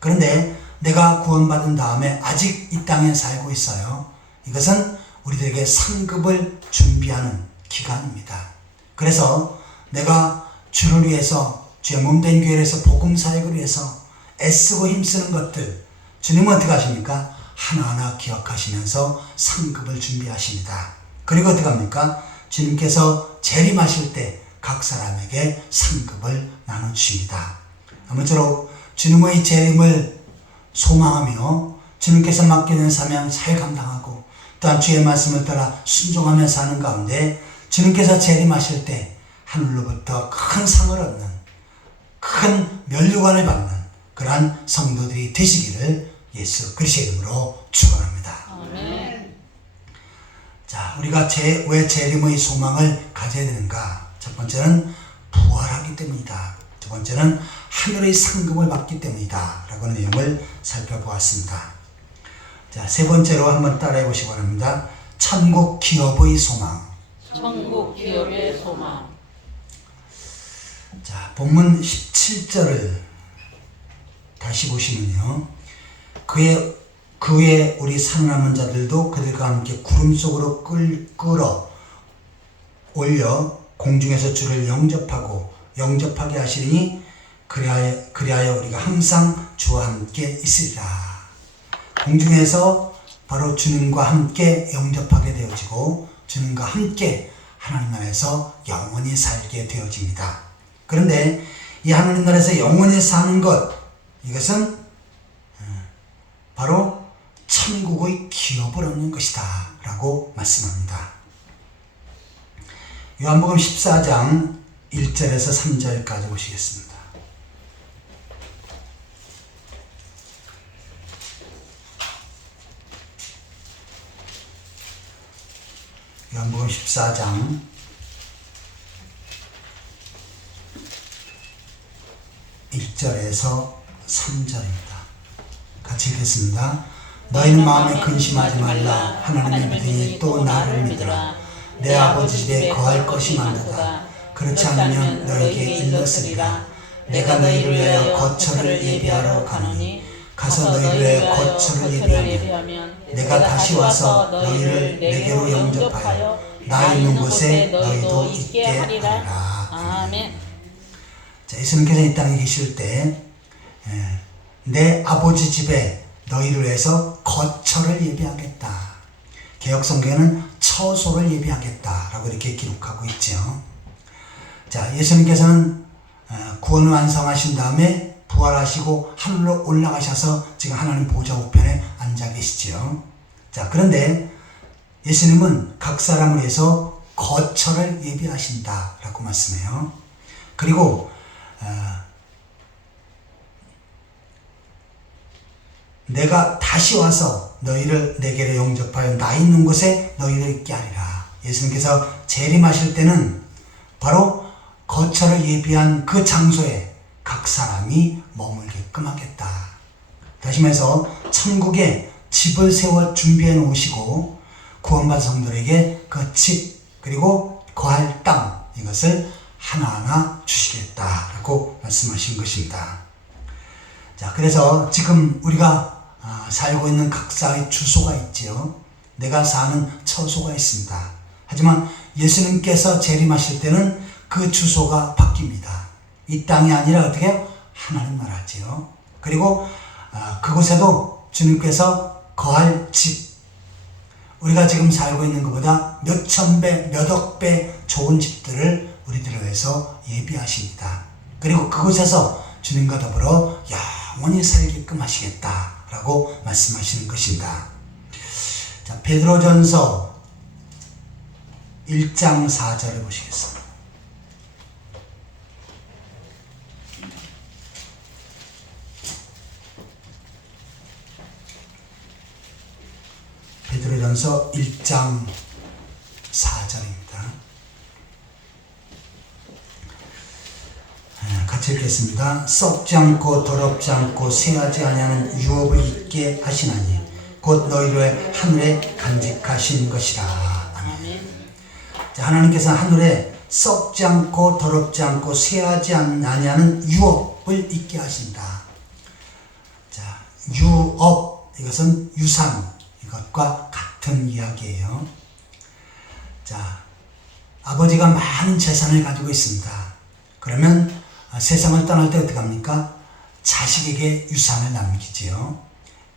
그런데 내가 구원받은 다음에 아직 이 땅에 살고 있어요. 이것은 우리들에게 상급을 준비하는 기간입니다. 그래서 내가 주를 위해서, 주의 몸된 교회에서 복음 사역을 위해서 애쓰고 힘쓰는 것들, 주님은 어떻게 하십니까? 하나하나 기억하시면서 상급을 준비하십니다. 그리고 어떻게 합니까? 주님께서 재림하실 때 각 사람에게 상급을 나눠주십니다. 아무쪼록 주님의 재림을 소망하며 주님께서 맡기는 사명 잘 감당하고 또한 주의 말씀을 따라 순종하며 사는 가운데 주님께서 재림하실 때 하늘로부터 큰 상을 얻는, 큰 면류관을 받는 그러한 성도들이 되시기를 예수 그리스도의 이름으로 축원합니다. 아멘. 자, 우리가 왜 재림의 소망을 가져야 되는가? 첫 번째는 부활하기 때문이다. 두 번째는 하늘의 상급을 받기 때문이다. 라고 하는 내용을 살펴보았습니다. 자, 세 번째로 한번 따라해 보시기 바랍니다. 천국 기업의 소망. 천국 기업의 소망. 자, 본문 17절을 다시 보시면요. 그의 우리 살아남은 자들도 그들과 함께 구름 속으로 끌어 올려 공중에서 주를 영접하게 하시리니 그리하여 우리가 항상 주와 함께 있으리라. 공중에서 바로 주님과 함께 영접하게 되어지고 주님과 함께 하나님 나라에서 영원히 살게 되어집니다. 그런데 이 하나님 나라에서 영원히 사는 것, 이것은 바로 천국의 기업을 얻는 것이다 라고 말씀합니다. 요한복음 14장 1절에서 3절까지 보시겠습니다. 요한복음 14장 1절에서 3절입니다. 같이 읽겠습니다. 너희는 마음에 근심하지 말라. 하나님을 믿으니 또 나를 믿으라. 내 아버지 집에 거할 것이 많도다. 그렇지 않으면 너에게 일렀으리라. 내가 너희를 위하여 거처를 예비하러 가노니 가서 너희를 위하여 거처를 예비하면 내가 다시 와서 너희를 내게로 영접하여 나 있는 곳에 너희도 있게 하리라. 아멘. 자, 예수님께서 이 땅에 계실 때 내 아버지 집에 너희를 위해서 거처를 예비하겠다. 개역성경에는 처소를 예비하겠다라고 이렇게 기록하고 있죠. 자, 예수님께서는 구원을 완성하신 다음에 부활하시고 하늘로 올라가셔서 지금 하나님 보좌 우편에 앉아 계시죠. 자, 그런데 예수님은 각 사람을 위해서 거처를 예비하신다라고 말씀해요. 그리고 내가 다시 와서 너희를 내게로 영접하여 나 있는 곳에 너희를 있게 하리라. 예수님께서 재림하실 때는 바로 거처를 예비한 그 장소에 각 사람이 머물게끔 하겠다. 다시 말해서 천국에 집을 세워 준비해 놓으시고 구원받은 성도에게 그 집 그리고 거할 땅 이것을 하나하나 주시겠다라고 말씀하신 것입니다. 자, 그래서 지금 우리가 살고 있는 각자의 주소가 있지요. 내가 사는 처소가 있습니다. 하지만 예수님께서 재림하실 때는 그 주소가 바뀝니다. 이 땅이 아니라 어떻게 해요? 하나님 나라지요. 그리고 그곳에도 주님께서 거할 집, 우리가 지금 살고 있는 것보다 몇 천 배, 몇 억 배 좋은 집들을 우리들을 위해서 예비하십니다. 그리고 그곳에서 주님과 더불어 영원히 살게끔 하시겠다라고 말씀하시는 것입니다. 자, 베드로전서 1장 4절을 보시겠습니다. 베드로전서 1장 4절입니다. 같이 읽겠습니다. 썩지 않고 더럽지 않고 쇠하지 아니하는 유업을 있게 하시나니 곧 너희를 하늘에 간직하신 것이라. 아멘. 자, 하나님께서 하늘에 썩지 않고 더럽지 않고 쇠하지 아니하는 유업을 있게 하신다. 자, 유업 이것은 유산 이것과 같은 이야기예요. 자, 아버지가 많은 재산을 가지고 있습니다. 그러면 세상을 떠날 때 어떻게 합니까? 자식에게 유산을 남기지요.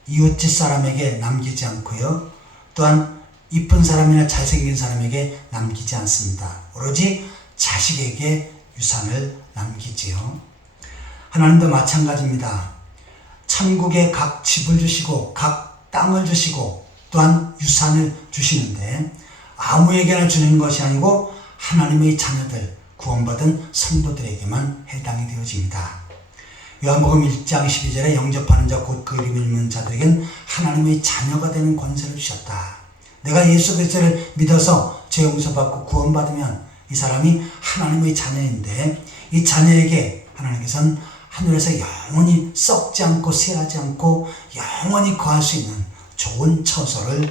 이웃집 사람에게 남기지 않고요. 또한 이쁜 사람이나 잘생긴 사람에게 남기지 않습니다. 오로지 자식에게 유산을 남기지요. 하나님도 마찬가지입니다. 천국에 각 집을 주시고 각 땅을 주시고 또한 유산을 주시는데 아무에게나 주는 것이 아니고 하나님의 자녀들, 구원받은 성도들에게만 해당이 되어집니다. 요한복음 1장 12절에 영접하는 자 곧 그 이름 읽는 자들에겐 하나님의 자녀가 되는 권세를 주셨다. 내가 예수 그리스도를 믿어서 죄 용서받고 구원받으면 이 사람이 하나님의 자녀인데 이 자녀에게 하나님께서는 하늘에서 영원히 썩지 않고 쇠하지 않고 영원히 거할 수 있는 좋은 처소를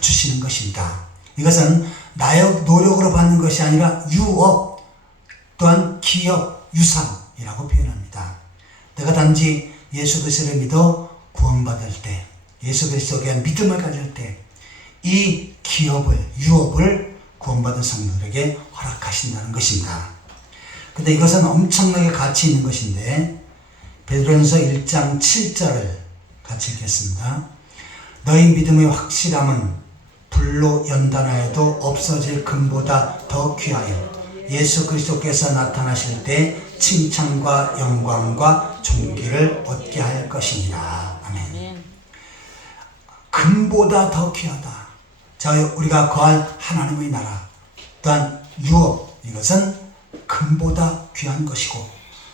주시는 것입니다. 이것은 나의 노력으로 받는 것이 아니라 유업 또한 기업, 유산이라고 표현합니다. 내가 단지 예수 그리스도를 믿어 구원받을 때, 예수 그리스도에 대한 믿음을 가질 때 이 기업을, 유업을 구원받은 성도들에게 허락하신다는 것입니다. 근데 이것은 엄청나게 가치 있는 것인데 베드로전서 1장 7절을 같이 읽겠습니다. 너희 믿음의 확실함은 불로 연단하여도 없어질 금보다 더 귀하여 예수 그리스도께서 나타나실 때 칭찬과 영광과 존귀를 얻게 할 것이니라. 아멘. 금보다 더 귀하다. 자, 우리가 거할 하나님의 나라 또한 유업, 이것은 금보다 귀한 것이고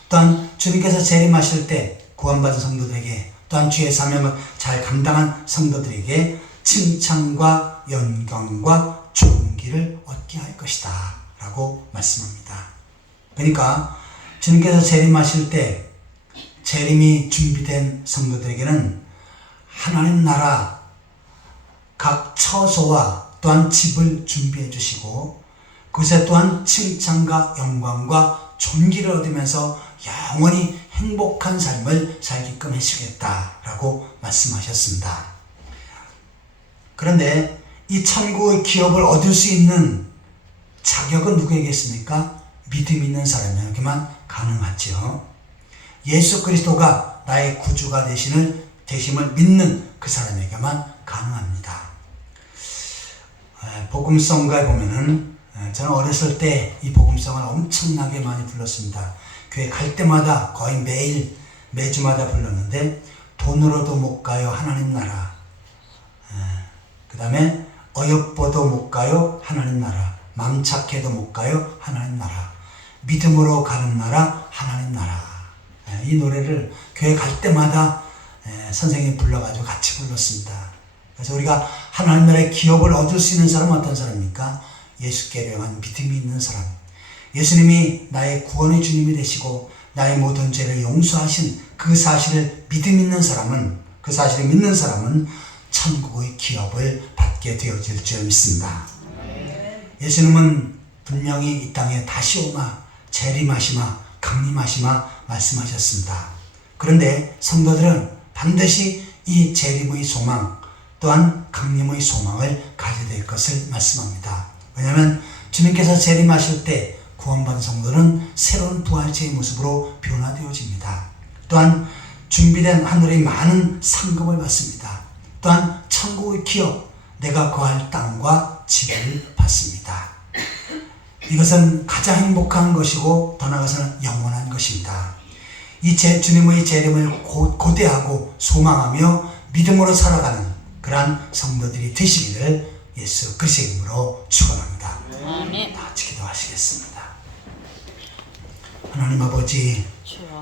또한 주님께서 재림하실 때 구원받은 성도들에게 또한 주의 사명을 잘 감당한 성도들에게 칭찬과 영광과 존귀를 얻게 할 것이다 라고 말씀합니다. 그러니까 주님께서 재림하실 때 재림이 준비된 성도들에게는 하나님 나라 각 처소와 또한 집을 준비해 주시고 그것에 또한 칭찬과 영광과 존귀를 얻으면서 영원히 행복한 삶을 살게끔 해주겠다라고 말씀하셨습니다. 그런데 이 천국의 기업을 얻을 수 있는 자격은 누구에게 있습니까? 믿음 있는 사람에게만 가능하죠. 예수 그리스도가 나의 구주가 되심을 믿는 그 사람에게만 가능합니다. 복음성가에 보면은 저는 어렸을 때 이 복음성을 엄청나게 많이 불렀습니다. 교회 갈 때마다 거의 매주마다 불렀는데 돈으로도 못 가요 하나님 나라, 그 다음에 어여뻐도 못 가요 하나님 나라, 맘 착해도 못 가요 하나님 나라, 믿음으로 가는 나라 하나님 나라. 이 노래를 교회 갈 때마다 선생님이 불러가지고 같이 불렀습니다. 그래서 우리가 하나님 나라의 기업을 얻을 수 있는 사람은 어떤 사람입니까? 예수께 대한 믿음이 있는 사람, 예수님이 나의 구원의 주님이 되시고 나의 모든 죄를 용서하신 그 사실을 믿음 있는 사람은, 그 사실을 믿는 사람은 천국의 기업을 받게 되어질 줄 믿습니다. 예수님은 분명히 이 땅에 다시 오마 재림하시마 강림하시마 말씀하셨습니다. 그런데 성도들은 반드시 이 재림의 소망 또한 강림의 소망을 가져야 될 것을 말씀합니다. 왜냐하면 주님께서 재림하실 때 구원받은 성도는 새로운 부활체의 모습으로 변화되어집니다. 또한 준비된 하늘의 많은 상급을 받습니다. 또한 천국의 기업, 내가 거할 땅과 집을 받습니다. 이것은 가장 행복한 것이고 더 나아가서는 영원한 것입니다. 이 주님의 재림을 고대하고 소망하며 믿음으로 살아가는 그러한 성도들이 되시기를 예수 그리스도의 이름으로 축원합니다. 아멘. 다 같이 기도하시겠습니다. 하나님 아버지,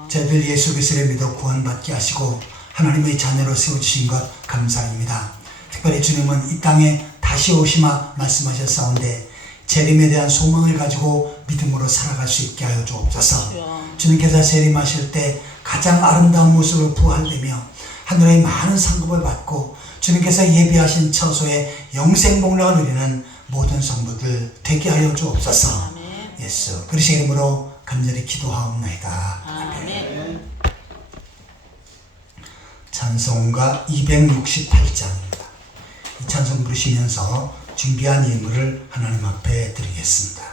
저희들 예수 그리스도를 믿어 구원받게 하시고 하나님의 자녀로 세워주신 것 감사합니다. 특별히 주님은 이 땅에 다시 오시마 말씀하셨사온데 재림에 대한 소망을 가지고 믿음으로 살아갈 수 있게 하여 주옵소서. 주님께서 재림하실 때 가장 아름다운 모습으로 부활되며 하늘의 많은 상급을 받고 주님께서 예비하신 처소에 영생복락을 누리는 모든 성도들 되게 하여 주옵소서. 예수 그리스도의 이름으로 간절히 기도하옵나이다. 아멘. 찬송가 268장입니다. 이 찬송 부르시면서 준비한 예물을 하나님 앞에 드리겠습니다.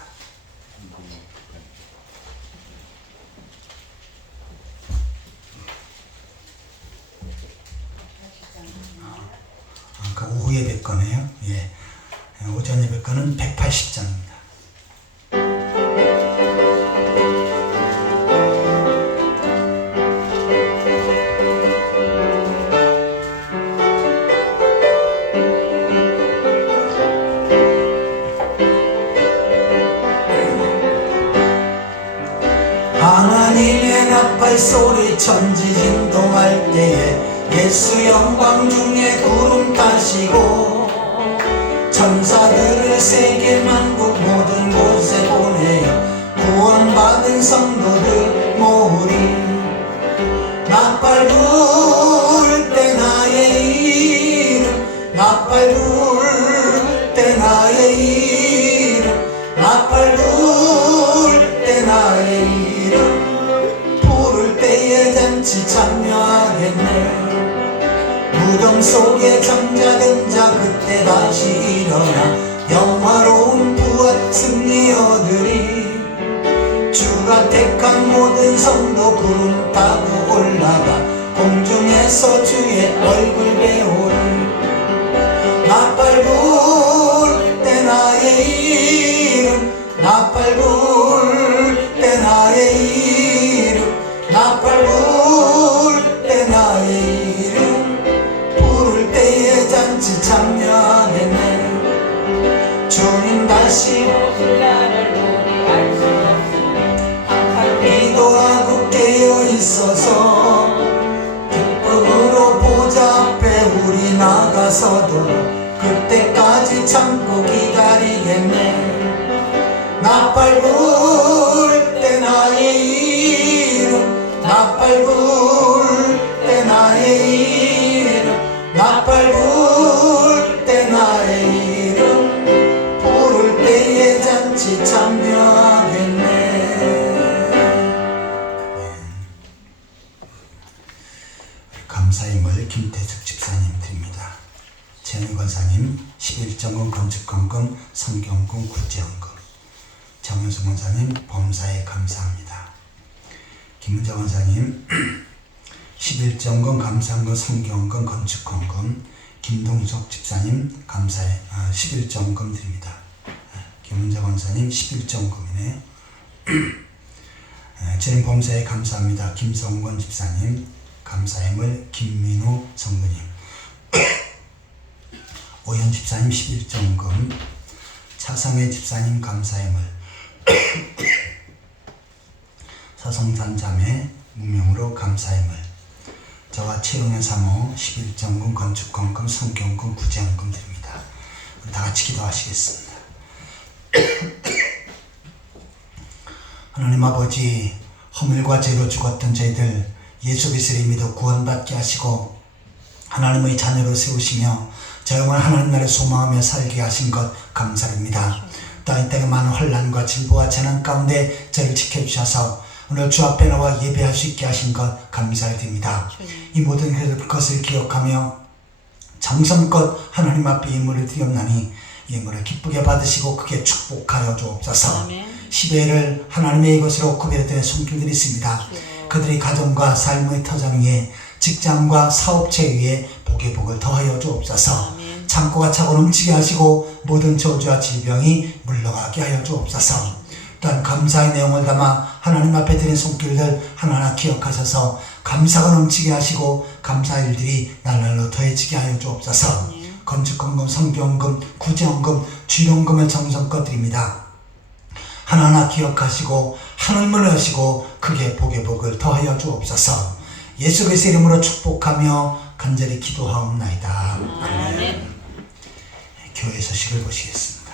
그 오후 예배 거네요. 예. 오전 예배 거는 180장입니다. 하나님의 나팔 소리 천지 진동할 때에 예수 영광 중에 구름 타시고 천사들을 세계 만국 모든 곳에 보내어 구원받은 성도들 모으리. 나팔 불 때 나의 이름, 나팔 불 때 나의 이름, 나팔 불 때 나의 이름, 부를 때에 잔치 참여하겠네. 무덤 속에 잠자던 자 그때 다시 일어나 영화로운 부활 승리 얻으리. 주가 택한 모든 성도 구름 타고 올라가 공중에서 주의 얼굴 배우리. 나팔 불 때 나의 이름, 나팔 불 때 나의 이름, 나팔 불 때 나의 이름, 부를 때에 잔치 참여하겠네. 주님 다시 오실 날을 우리 알 수 없으니 항상 기도하고 깨어 있어서 기쁨으로 보좌 앞에 우리 나가서도 그때까지 참고 기다리겠네. 나팔 불 때 나의 이름, 나팔 불 때 나의 이름, 나팔 불 때 나의 이름, 부를 때에 잔치 참여하겠네. 감사임을 김태숙 집사님 드립니다. 최은희 권사님 11정금 건축건금 성경금 구제원금, 정현수 권사님 범사에 감사합니다. 김은정 권사님 11정금 감사원금 성경금 건축건금, 김동석 집사님 감사해 11정금 드립니다. 김은정 권사님 11정금이네. 주님 범사에 감사합니다. 김성권 집사님 감사임을 김민우 성도님, 오현 집사님 11정금, 차성혜 집사님 감사임을, 서성산 자매 무명으로 감사임을, 저와 최영현 사모 11정금 건축건금 성경금 구제원금 드립니다. 우리 다같이 기도하시겠습니다. 하나님 아버지, 허물과 죄로 죽었던 저희들 예수 그리스도를 믿어 구원받게 하시고 하나님의 자녀로 세우시며 저 영원 하나님 나라를 소망하며 살게 하신 것 감사드립니다. 또한 이 땅의 많은 혼란과 진보와 재난 가운데 저를 지켜주셔서 오늘 주 앞에 나와 예배할 수 있게 하신 것 감사드립니다. 이 모든 것을 기억하며 정성껏 하나님 앞에 예물을 드렸나니 예물을 기쁘게 받으시고 크게 축복하여 주옵소서. 10회를 하나님의 것으로 구별된 손길들이 있습니다. 그들의 가정과 삶의 터전 위에, 직장과 사업체 위에 복의 복을 더하여 주옵소서. 창고가 차고 넘치게 하시고 모든 저주와 질병이 물러가게 하여 주옵소서. 또한 감사의 내용을 담아 하나님 앞에 드린 손길들 하나하나 기억하셔서 감사가 넘치게 하시고 감사의 일들이 날날로 더해지게 하여 주옵소서. 건축건금, 성경금, 구제원금, 주용금을 정성껏 드립니다. 하나하나 기억하시고 하늘문을 여시고 크게 복의 복을 더하여 주옵소서. 예수 그리스도의 이름으로 축복하며 간절히 기도하옵나이다. 아멘. 교회 소식을 보시겠습니다.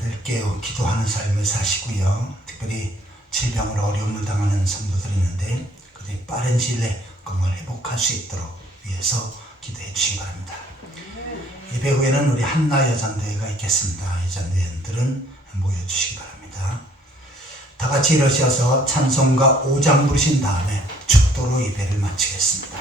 늘 깨어 기도하는 삶을 사시고요. 특별히 질병으로 어려움을 당하는 성도들이 있는데 그들이 빠른 시일 내에 건강을 회복할 수 있도록 위해서 기도해 주시기 바랍니다. 예배 후에는 우리 한나 여잔대회가 있겠습니다. 여잔대회원들은 모여주시기 바랍니다. 다 같이 일어서서 찬송가 5장 부르신 다음에 축도로 예배를 마치겠습니다.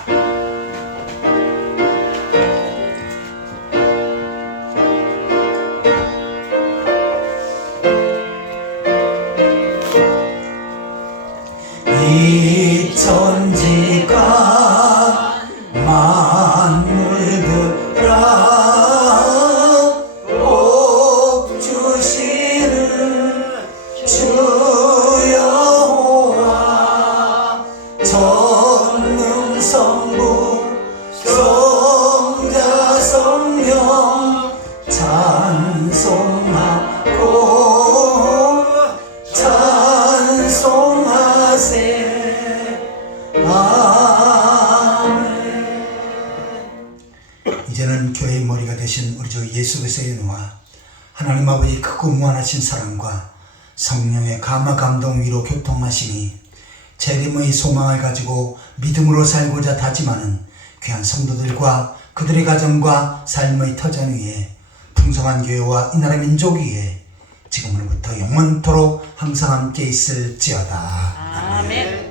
주 여호와 전능성부 성자 성령 찬송하고 찬송하세. 아멘. 이제는 교회의 머리가 되신 우리 주 예수 그리스도의 은혜와 하나님 아버지 크고 무한하신 사랑과 성령의 감화 감동 위로 교통하심이 재림의 소망을 가지고 믿음으로 살고자 다짐하는 귀한 성도들과 그들의 가정과 삶의 터전 위에 풍성한 교회와 이 나라 민족 위에 지금으로부터 영원토록 항상 함께 있을지어다. 아멘.